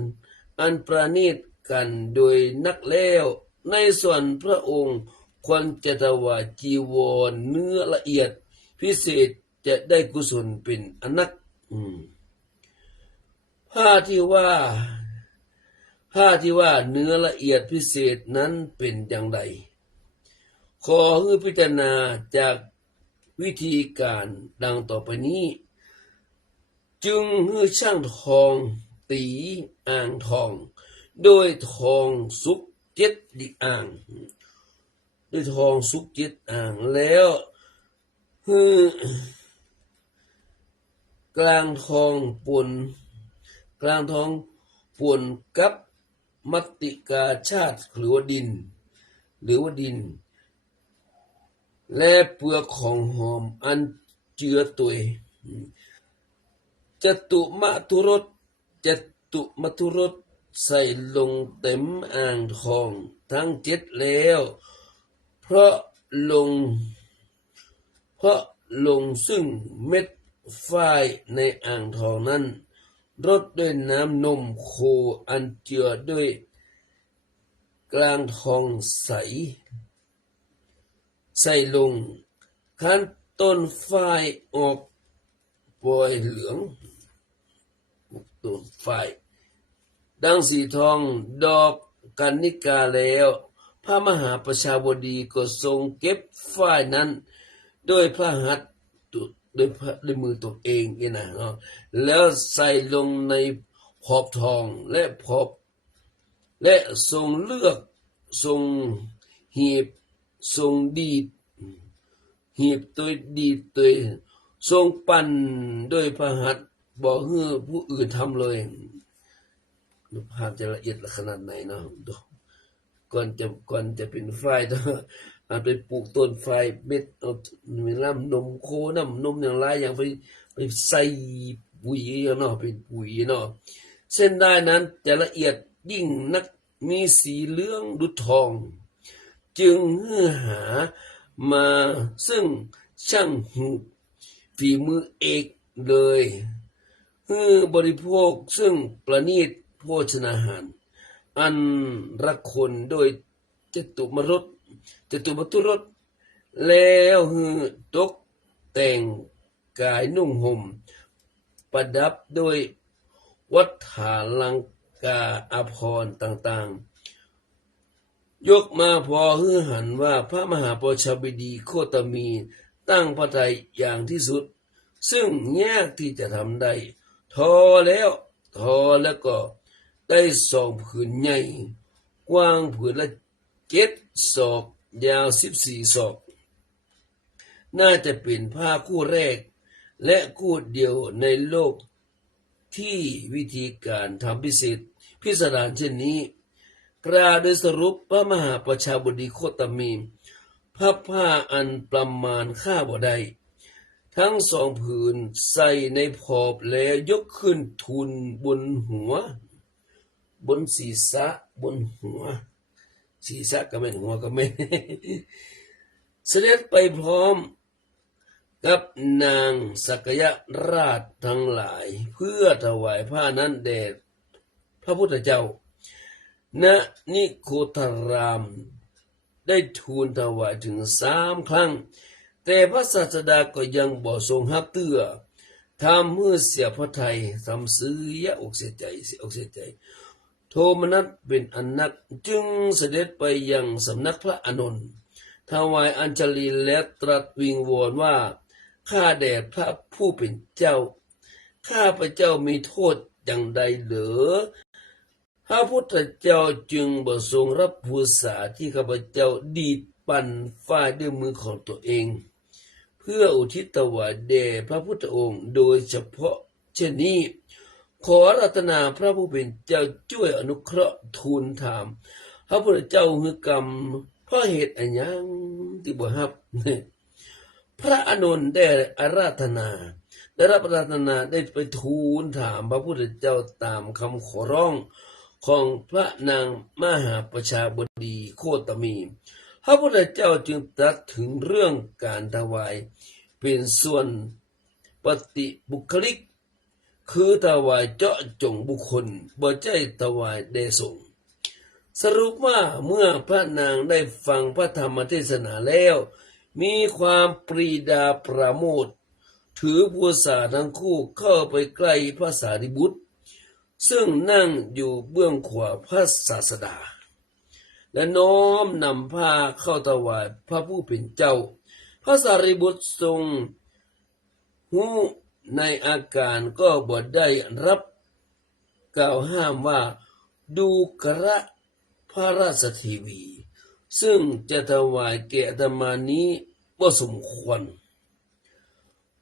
อันประณีตกันโดยนักแล้วในส่วนพระองค์ควรจะถวายจีวรเนื้อละเอียดพิเศษจะได้กุศลเป็นอนัตผ้าที่ว่าเนื้อละเอียดพิเศษนั้นเป็นอย่างไรขอให้พิจารณาจากวิธีการดังต่อไปนี้จึงให้ช่างทองตีอ่างทองโดยทองสุก 7อ่างด้วยทองสุก7อ่างแล้วคือกลางทองป่นกับมัตติกาชาติหรือว่าดินและเปลือกของหอมอันเจือตุยจตุมัทุรสใส่ลงเต็มอ่างทองทั้ง7แล้วเพราะลงซึ่งเม็ดฝ้ายในอ่างทองนั้นรดด้วยน้ำนมโคอันเจือด้วยกลางทองใส่ลงขั้นต้นฝ้ายออกปล่อยเหลืองต้นฝ้ายดังสีทองดอกกันนิกาแล้วพระมหาประชาบดีก็ทรงเก็บฝ้ายนั้นด้วยพระหัตถ์ด้วยมือตัวเองนี่นะเนาะแล้วใส่ลงในขอบทองและทรงเลือกทรงหีบทรงหีบตัวดีดตัวทรงปั่นด้วยพระหัตถ์บอกให้ผู้อื่นทำเลยภาพจะละเอียดขนาดไหนเนาะก่อนจะเป็นฝ้ายต้องเอาไปปลูกต้นฝ้ายเม็ดเอามีน้ำนมโคน้ำนมอย่างไรอย่างไปใส่ปุ๋ยเนาะเป็นปุ๋ยเนาะเส้นได้นั้นจะละเอียดยิ่งนักมีสีเหลืองดุจทองจึงหามาซึ่งช่างหูฝีมือเอกเลยบริโภคซึ่งประณีตโภชนาหารอันรักคนโดยจตุมทุรสแล้วตกแต่งกายนุ่งห่มประดับโดยวัฏฐาลังกาอาภรณ์ต่างๆยกมาพอหันว่าพระมหาประชาบดีโคตมีตั้งพระทัยอย่างที่สุดซึ่งยากที่จะทำได้ทอแล้วก็ได้2 ผืนใหญ่กว้างผืนละ7 ศอกยาว14 ศอกน่าจะเป็นผ้าคู่แรกและคู่เดียวในโลกที่วิธีการทำพิสดารเช่นนี้กล่าวโดยสรุปพระมหาประชาบดีโคตมีผ้าอันประมาณค่าบ่ได้ทั้ง2 ผืนใส่ในพอบแล้วยกขึ้นทูลบนศีรษะบนหัวศีรษะก็ไม่หัวก็ไม่เสด็จไปพร้อมกับนางสักยราชทั้งหลายเพื่อถวายผ้านั้นแด่พระพุทธเจ้าณนิโคธารามได้ทูลถวายถึง3 ครั้งแต่พระศาสดาก็ยังบ่ทรงรับเตื้อทำให้เสียพระทัยทำเสียอกเสียใจโทมนัสเป็นอันนักจึงเสด็จไปยังสำนักพระอานนท์ถวายอัญชลีและตรัสวิงวอนว่าข้าแด่พระผู้เป็นเจ้าข้าพระเจ้ามีโทษอย่างใดเหรอพระพุทธเจ้าจึงบ่ทรงรับภูษาที่ข้าพเจ้าดีดปั่นฝ้ายด้วยมือของตัวเองเพื่ออุทิศถวายแด่พระพุทธองค์โดยเฉพาะเช่นนี้ขออาราธนาพระผู้เป็นเจ้าช่วยอนุเคราะห์ทูลถามพระพุทธเจ้าคือกรรมเพราะเหตุอันยังที่บ่รับพระอานนท์ได้อาราธนาได้รับอาราธนาได้ไปทูลถามพระพุทธเจ้าตามคำขอร้องของพระนางมหาประชาบดีโคตมีพระพุทธเจ้าจึงตรัสถึงเรื่องการถวายเป็นส่วนปฏิบุคลิกคือถวายเจาะจงบุคคลบ่ใช่ถวายแด่สงฆ์สรุปว่าเมื่อพระนางได้ฟังพระธรรมเทศนาแล้วมีความปรีดาปราโมทย์ถือภูษาทั้งคู่เข้าไปใกล้พระสารีบุตรซึ่งนั่งอยู่เบื้องขวาพระศาสดาและน้อมนำผ้าเข้าถวายพระผู้เป็นเจ้าพระสารีบุตรทรงหูในอาการก็บ่ได้รับกล่าวห้ามว่าดูกระพ พระราชเทวี ซึ่งจะถวายแก่อาตมานี้บ่สมควร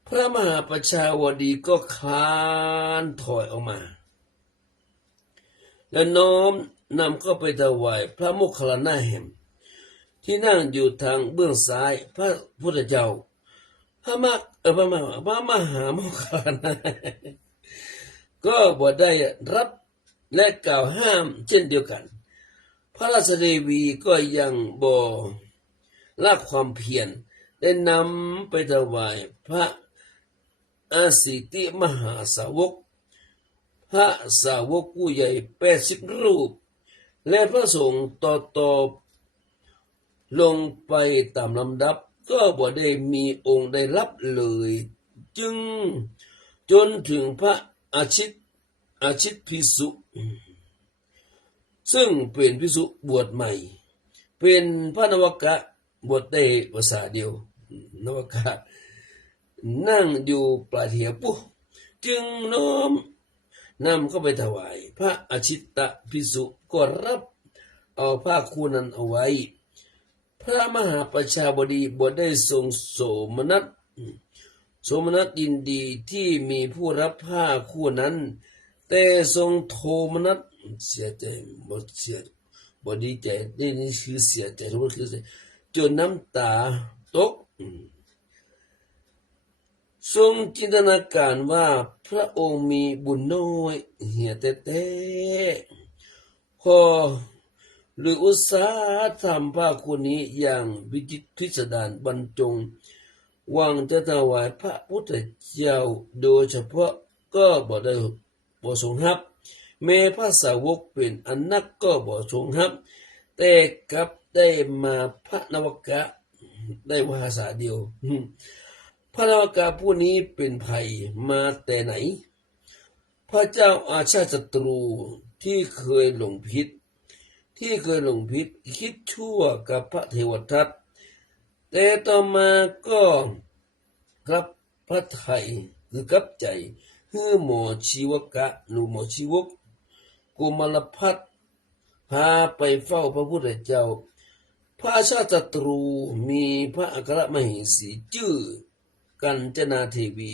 พระมหาประชาวดีก็คลานถอยออกมาและน้อมนำเข้าไปถวายพระโมคคัลลานะแห่งที่นั่งอยู่ทางเบื้องซ้ายพระพุทธเจ้าพระมหาโมคคัลลานะก็บ่ได้รับและกล่าวห้ามเช่นเดียวกันพระราชเทวีก็ยังบ่ละความเพียรได้นำไปถวายพระอาสิติมหาสาวกพระสาวกผู้ใหญ่80 รูปและพระสงฆ์ต่อลงไปตามลำดับก็บ่ได้มีองค์ได้รับเลยจึงจนถึงพระอาชิตภิกษุซึ่งเป็นภิกษุบวชใหม่เป็นพระนวกะบวชได้ภาษาเดียวนวกะนั่งอยู่ปลายเถียปุ๊จึงน้อมนำเข้าไปถวายพระอาชิตภิกษุก็รับเอาผ้าคู่นั้นเอาไว้พระมหาประชาบดีบ่ได้ทรงโสมนัสยินดีที่มีผู้รับผ้าคู่นั้นแต่ทรงโทมนัสเสียใจบ่ดีใจนี่คือเสียใจทุกคือจนน้ำตาตกทรงจินตนาการว่าพระองค์มีบุญน้อยเหี่ยแต่พอหรืออุตสาห์ทำผ้าคู่นี้อย่างวิจิตรพิสดารบรรจงหวังจะถวายพระพุทธเจ้าโดยเฉพาะก็บ่ทรงรับแม้พระสาวกเป็นอันนักก็บ่ทรงรับแต่กลับได้มาพระนวกะได้ภาษาเดียวพระนวกะผู้นี้เป็นภัยมาแต่ไหนพระเจ้าอาชาติศัตรูที่เคยหลงผิดคิดชั่วกับพระเทวทัตแต่ต่อมาก็กลับพระทัยคือกลับใจฮือหมอชีวกะหนูหมอชีวกกุมารพัฒน์พาไปเฝ้าพระพุทธเจ้าพระชาติศัตรูมีพระอัครมเหสีชื่อกัญจนาเทวี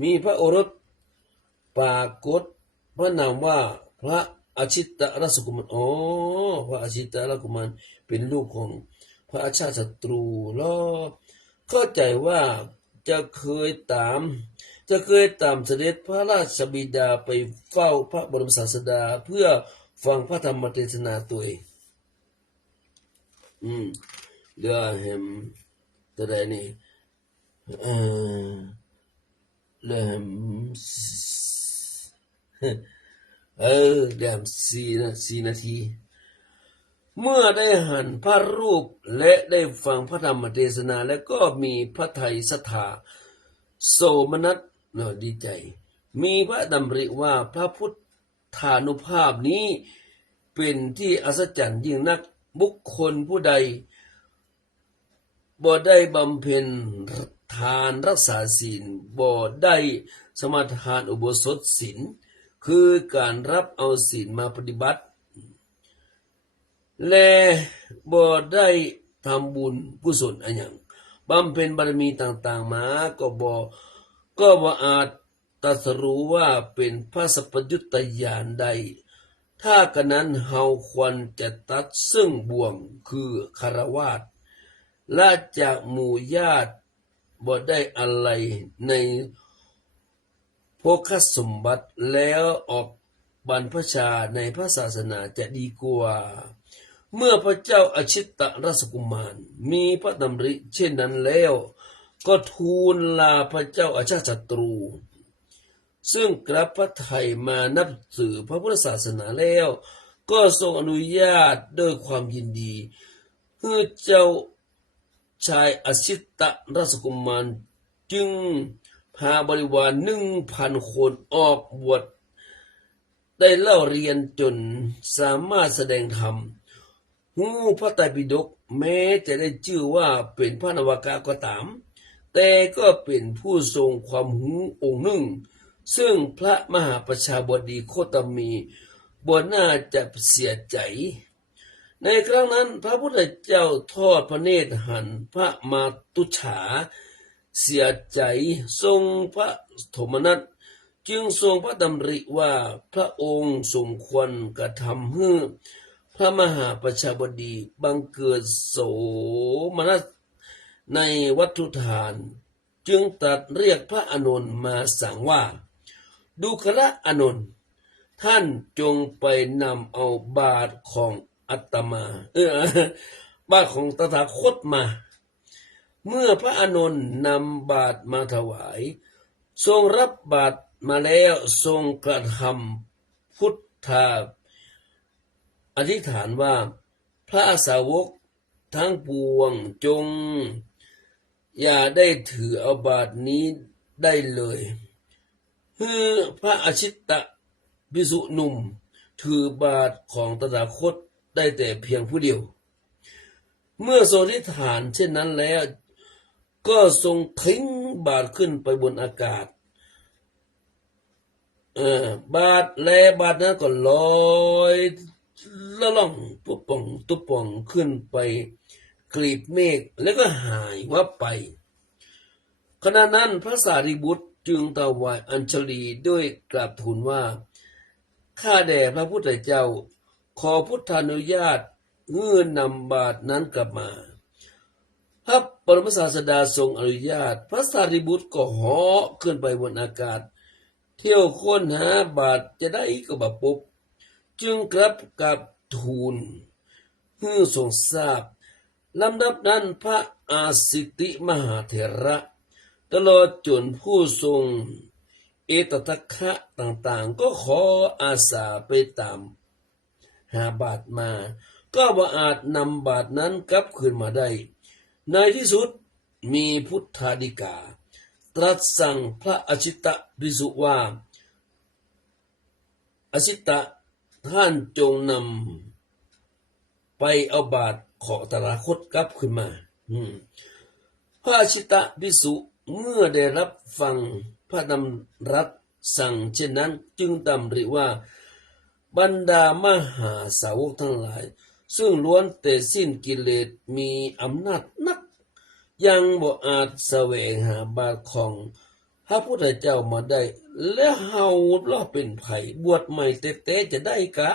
มีพระโอรสปรากฏพระนามว่าพระอาชิตราชกุมารพระอาชิตราชกุมารเป็นลูกของพระชาติศัตรูแล้วเข้าใจว่าจะเคยตามเสด็จพระราชบิดาไปเฝ้าพระบรมศาสดาเพื่อฟังพระธรรมเทศนาตัวเองเดี๋ยวแฮมตัวใดนี่เริ่มเดี๋ยว4 นาทีเมื่อได้หันพระรูปและได้ฟังพระธรรมเทศนาแล้วก็มีพระทัยศรัทธาโสมนัสดีใจมีพระดำริว่าพระพุทธานุภาพนี้เป็นที่อัศจรรย์ยิ่งนักบุคคลผู้ใดบ่ได้บำเพ็ญทานรักษาศีลบ่ได้สมาทานอุโบสถศีลคือการรับเอาศีลมาปฏิบัติและบ่ได้ทำบุญกุศลอันหยังบำเพ็ญบารมีต่างๆมาก็บ่อาจตรัสรู้ว่าเป็นพระสัพพยุตญาณใดถ้ากะนั้นเฮาควรจะตัดซึ่งบ่วงคือคฤหัสถ์และจากหมู่ญาติบ่ได้อะไรในโภคสมบัติแล้วออกบรรพชาในพระศาสนาจะดีกว่าเมื่อพระเจ้าอาชิตราชกุมารมีพระดำริเช่นนั้นแล้วก็ทูลลาพระเจ้าอาชาติศัตรูซึ่งกลับพระทัยมานับถือพระพุทธศาสนาแล้วก็ทรงอนุญาตด้วยความยินดีให้เจ้าชายอาชิตราชกุมารจึงพาบริวาร 1,000 คนออกบวชได้เล่าเรียนจนสามารถแสดงธรรมหูพระไตรปิฎกแม้จะได้ชื่อว่าเป็นพระนวากะก็ตามแต่ก็เป็นผู้ทรงความหูองค์หนึ่งซึ่งพระมหาประชาบดีโคตมีบ่น่าจะเสียใจ ในครั้งนั้นพระพุทธเจ้าทอดพระเนตรหันพระมาตุฉาเสียใจทรงพระโทมนัสจึงทรงพระดำริว่าพระองค์สมควรกระทำให้พระมหาประชาบดีบังเกิดโสมนัสในวัตถุทานจึงตรัสเรียกพระอานนท์มาสั่งว่าดูกระอานนท์ท่านจงไปนำเอาบาตรของอัตมาบาตรของตถาคตมาเมื่อพระอานนท์นำบาตรมาถวายทรงรับบาตรมาแล้วทรงกระทำพุทธาอธิษฐานว่าพระสาวกทั้งปวงจงอย่าได้ถือเอาบาตรนี้ได้เลยคือพระอชิตตภิกษุหนุ่มถือบาตรของตถาคตได้แต่เพียงผู้เดียวเมื่อทรงอธิษฐานเช่นนั้นแล้วก็ทรงทิ้งบาตรขึ้นไปบนอากาศบาตรและบาตรนั้นก็ลอยละล่องตุ๊บป่องขึ้นไปกลีบเมฆแล้วก็หายวับไปขณะนั้นพระสารีบุตรจึงถวายอัญชลีด้วยกราบทูลว่าข้าแด่พระพุทธเจ้าขอพุทธานุญาตนำบาตรนั้นกลับมาพระปรมศาสดาทรงอนุญาตพระสารีบุตรก็เหาะขึ้นไปบนอากาศเที่ยวค้นหาบาตรจะได้ก็บ่พบจึงกลับกับทูลให้ทรงทราบลำดับนั้นพระอาสิติมหาเถระตลอดจนผู้ทรงเอตทัคคะต่างๆก็ขออาสาไปตามหาบาตรมาก็บ่อาจนำบาตรนั้นกลับคืนมาได้ในที่สุดมีพุทธาธิกาตรัสสั่งพระอชิตภิกษุว่าอชิตะท่านจงนำไปเอาบาตรของตถาคตกลับขึ้นมาพระอชิตภิกษุเมื่อได้รับฟังพระดำรัสสั่งเช่นนั้นจึงดำริว่าบรรดามหาสาวกทั้งหลายซึ่งล้วนแต่สิ้นกิเลสมีอำนาจนักยังบ่อาจแสวงหาบาตรของพระพุทธเจ้ามาได้และเฮาล่อเป็นไผ่บวชใหม่เต๊ะจะได้กะ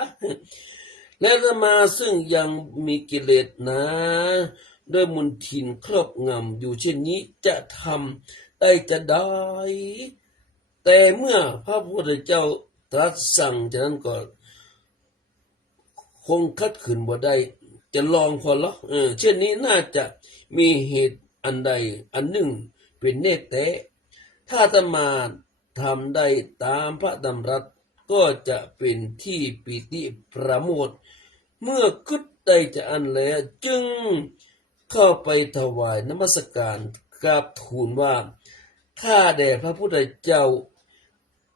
และจะมาซึ่งยังมีกิเลสนะด้วยมนทินครอบงำอยู่เช่นนี้จะทำได้จะได้แต่เมื่อพระพุทธเจ้าตรัสสั่งจากนั้นก็คงคัดขืนบ่ได้จะลองพอละเช่นนี้น่าจะมีเหตุอันใดอันหนึ่งเป็นเนตแท้ถ้าอาตมาทำได้ตามพระดำรัสก็จะเป็นที่ปิติประโมทเมื่อคิดได้จะอันแล้วจึงเข้าไปถวายนมัสการกราบทูลว่าข้าแด่พระพุทธเจ้า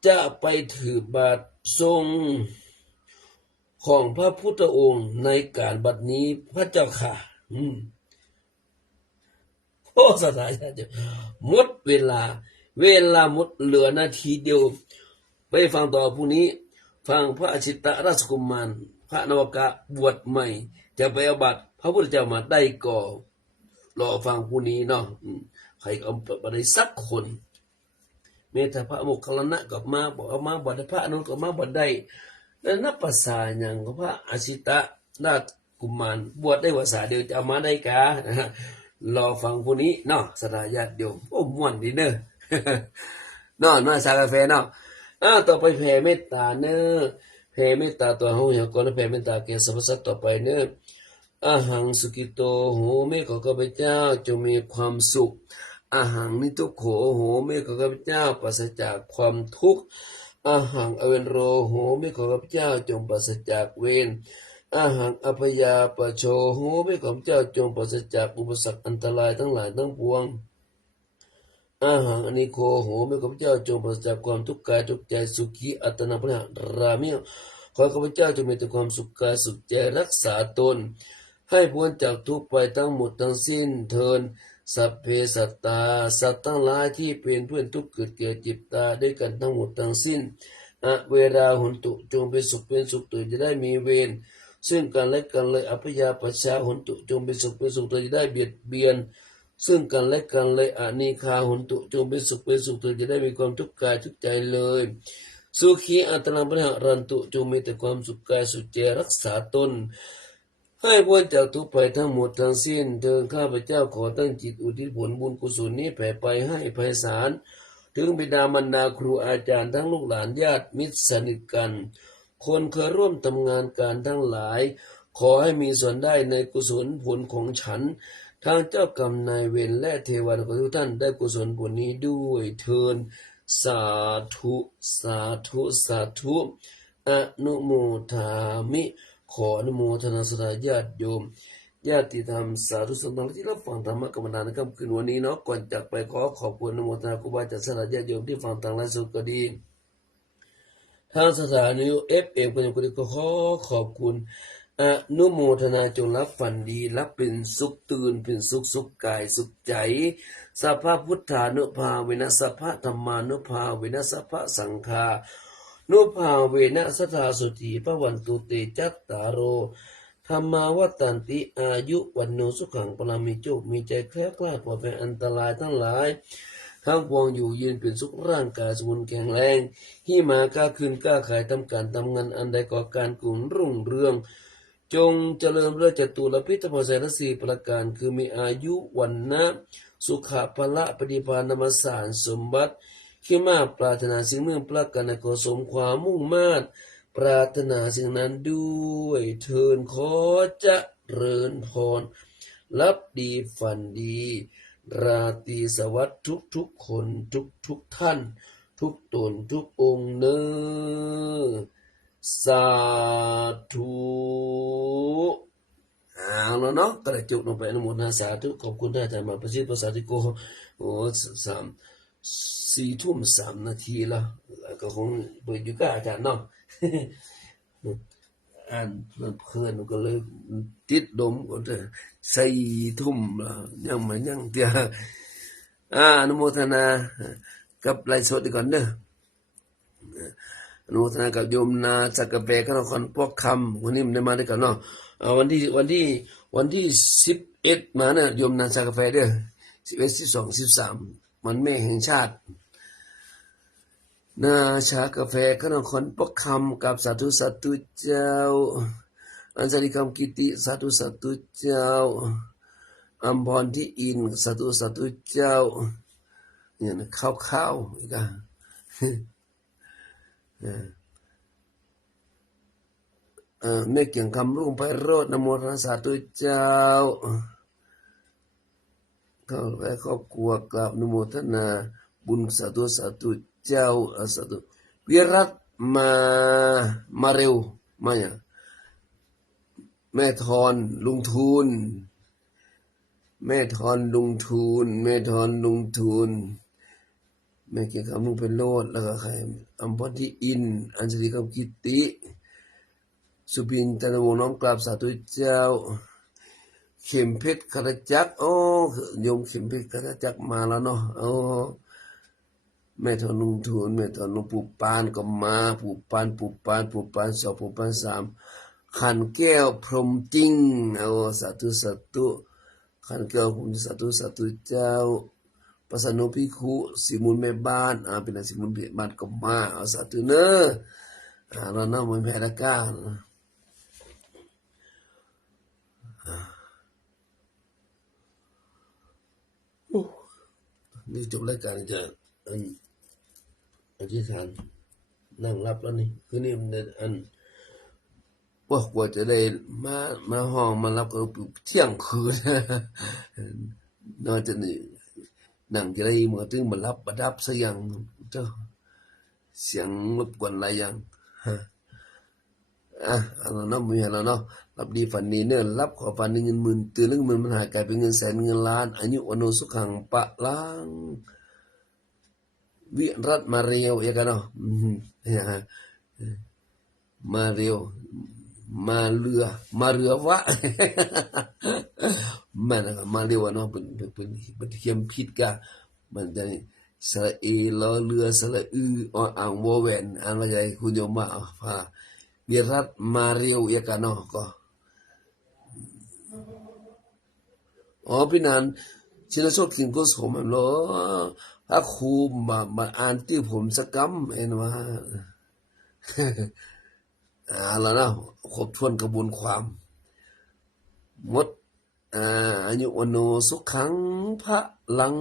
จะไปถือบาตรทรงของพระพุทธองค์ในการบัดนี้พระเจ้าค่ะโอ้สถานจะหมดเวลาหมดเหลือนาทีเดียวไปฟังต่อพรุ่งนี้ฟังพระอชิตราชกุมารพระนวกะบวชใหม่จะไปเอาบัตรพระพุทธเจ้ามาได้ก่อรอฟังพรุ่งนี้เนาะใครเอาบัตรได้สักคนเมตตาพระโมคคัลลานะก็มาบอกเอามาบัตรพระอนุนก็มาบัตรได้แล้วนับภาษาอย่างของพระอชิตราชกุมารบวชได้ภาษาเดียวจะเอามาได้กะรอฟังพรุ่งนี้เนาะสดาญาติโยมโอ้ม่วนดีเนอะเนาะมาชากาแฟเนาะต่อไปแผ่เมตตาเนอะแผ่เมตตาตัวเฮาอย่างก่อนแผ่เมตตาแก่สรรพสัตว์ต่อไปเนอะอาหังสุกิโตโหเมฆของข้าพเจ้าจงมีความสุขอาหังนิทุกโขโหเมฆของข้าพเจ้าปราศจากความทุกข์อาหังอเวนโรโหเมฆของข้าพเจ้าจงปราศจากเวรอาหังอภยาปโชโหเมฆของข้าพเจ้าจงปราศจากอุปสรรคอันตรายทั้งหลายทั้งปวงอาหังอนิโคโหเมฆของข้าพเจ้าจงปราศจากความทุกข์กายทุกข์ใจสุขีอัตนาพระรามิขอข้าพเจ้าจงมีแต่ความสุขกายสุขใจรักษาตนให้พ้นจากทุกข์ไปทั้งหมดทั้งสิ้นเทินสัพเพสัตตาสัตว์ทั้งหลายที่เป็นเพื่อนทุกข์เกิดแก่เจ็บตายด้วยกันทั้งหมดทั้งสิ้นเวลาหุนตุจงเป็นสุขตื่นจะได้มีเวร ซึ่งกันและกันเลยอัพยาปัชชาหนตุจงเป็นสุขเธอจะได้เบียดเบียนซึ่งกันและกันเลยอานิคาหนตุจงเป็นสุขเธอจะได้มีความทุกข์กายทุกใจเลยสุขีอัตลังปริหารันตุจงมีแต่ความสุขกายสุขใจรักษาตนให้พ้นจากทุกข์ภัยทั้งหมดทั้งสิ้นเถิดข้าพเจ้าขอตั้งจิตอุทิศผลบุญกุศลนี้แผ่ไปให้ไพศาลถึงบิดามารดาครูอาจารย์ทั้งลูกหลานญาติมิตรสนิทกันคนเคยร่วมทำงานการทั้งหลายขอให้มีส่วนได้ในกุศลผลของฉันทางเจ้ากรรมนายเวรและเทวดาทุกท่านได้กุศลผลนี้ด้วยเทินสาธุสาธุสาธุอนุโมทามิขออนุโมทนาสาญาติโยมญาติธรรมสาธุสมบัติที่รับฟังธรรมะกรรมฐานในค่ำคืนวันนี้เนาะก่อนจากไปขอขอบคุณอนุโมทนาครูบาอาจารย์สาญาติโยมที่ฟังทางไลฟ์สดก็ดีทางสถานีFMก็ยังขอขอบคุณอนุโมทนาจงรับฝันดีรับเป็นสุขตื่นเป็นสุขกายสุขใจสัพพพุทธานุภาเวนะสัพพธรรมานุภาเวนะสัพพสังฆานุภาเวนะสัทธาสุติภวันตุเตจัตตารโรธรรมาวัฏันติอายุวันโนสุขังปรามิโชคมีใจแคล้วคลาดปลอดภัยอันตรายทั้งหลายทั้งปวงอยู่ยืนเป็นสุขร่างกายสมบูรณ์แข็งแรงหิมากล้าขึ้นกล้าขายทำการทำงานอันใดก่อการกุ่นรุ่งเรืองจงเจริญเรื่อจตุรพิธพสัยสี่ประการคือมีอายุวันนะสุขะพละปฏิภาณนมสารสมบัติขี้มาปรารถนาสิ่งหนึ่งประการในขอสมความมุ่งมา่ปรารถนาสิ่งนั้นด้วยเทินขอจะเริญพรรับดีฝันดีราตรีสวัสดิ์ทุกคนทุกท่านทุกตนทุกองค์เนอสาธุเอาแล้วเนาะกระจุกลงไปอนุโมทนาสาธุขอบคุณท่านอาจารย์มาประสิทธิ์ภาษาติโกโอ้4 ทุ่ม 3 นาทีละก็คงเปิดอยู่กับอาจารย์เนาะอ่านเพลินก็เลยติดลมก็จะ4 ทุ่มยังไม่ยังเดียวอนุโมทนากับไลฟ์สดก่อนเด้ออนุโมทนากับโยมนาจักรแปรก็นครพวกคำวันนี้มันได้มาด้วยกันเนาะวันที่11มาเนี่ยโยมนาจักรแปรเด้อ11 12 13มันแม่แห่งชาตินาชากาแฟขนมคนปกคำกับสาธุเจ้าอัญชลีคำกิติสาธุเจ้าอัมพรที่อินสาธุเจ้าเนี่ยข้าวอีกอ่ะเมฆเกี่ยงคำรุ่งไพโรจน์นโมทนาสาธุเจ้าเข้าไปครอบครัวกราบนโมทนาบุญสาธุเจ้าสาธุวิรัตมาเร็วมาเนี่ยแม่ทอนลุงทูลแม่ทอนลุงทูลแม่เกี่ยวกับลุงเป็นโลดแล้วก็ใครอัมพรที่อินอัญชลีคำกิติสุบินตนวงน้อมกราบสาธุเจ้าเข็มเพชรคารจักรโอ้โยมเข็มเพชรคารจักรมาแล้วเนาะโอ้แม่ทอนลุงทูลแม่ทอนลุงปู่ปานก็มาปู่ปาน2ปู่ปาน3ขันแก้วพรหมจริงโอ้สาธุขันแก้วพรหมสาธุเจ้าปัสสนุภิกขุสิมุนแม่บ้านเป็นสิมุนแม่บ้านก็มาเอาสาธุเนอะเราเนาะมันแพ้ละก้านี่จบรายการจะอธิษฐานนั่งรับแล้วนี่คือนี่มันว่ากว่าจะได้มาห้องมารับก็เที่ยงคืนนอนจะนี่นั่งจะได้เมื่อถึงมารับประดับซะอย่างเจ้าเสียงรบกวนอะไรอย่างเราเนาะมีเราเนาะรับดีฝันดีเนิ่นรับขอฝันเงินหมื่นตื่นเรื่องหมื่นมันหายกลายเป็นเงินแสนเงินล้านอายุวันโนสุขังปะล้างวิรัตมาเรียวอย่างกันเนาะมาเรียวมาเรือวะมันมาเรียวเนาะเป็นเขียมผิดกะมันจะสระเอลอเรือสระอืออ่างวอแหวนอะไรคุณโยมมาพา Birat Mario ya kanก็พี่นันชินชดกินก็สมแบบล้อถ้าครูมาอ่านที่ผมสักคำเอ็นว่าแล้วนะครบถ้วนกระบวนความหมดอายุวันโนสุขังพระลัง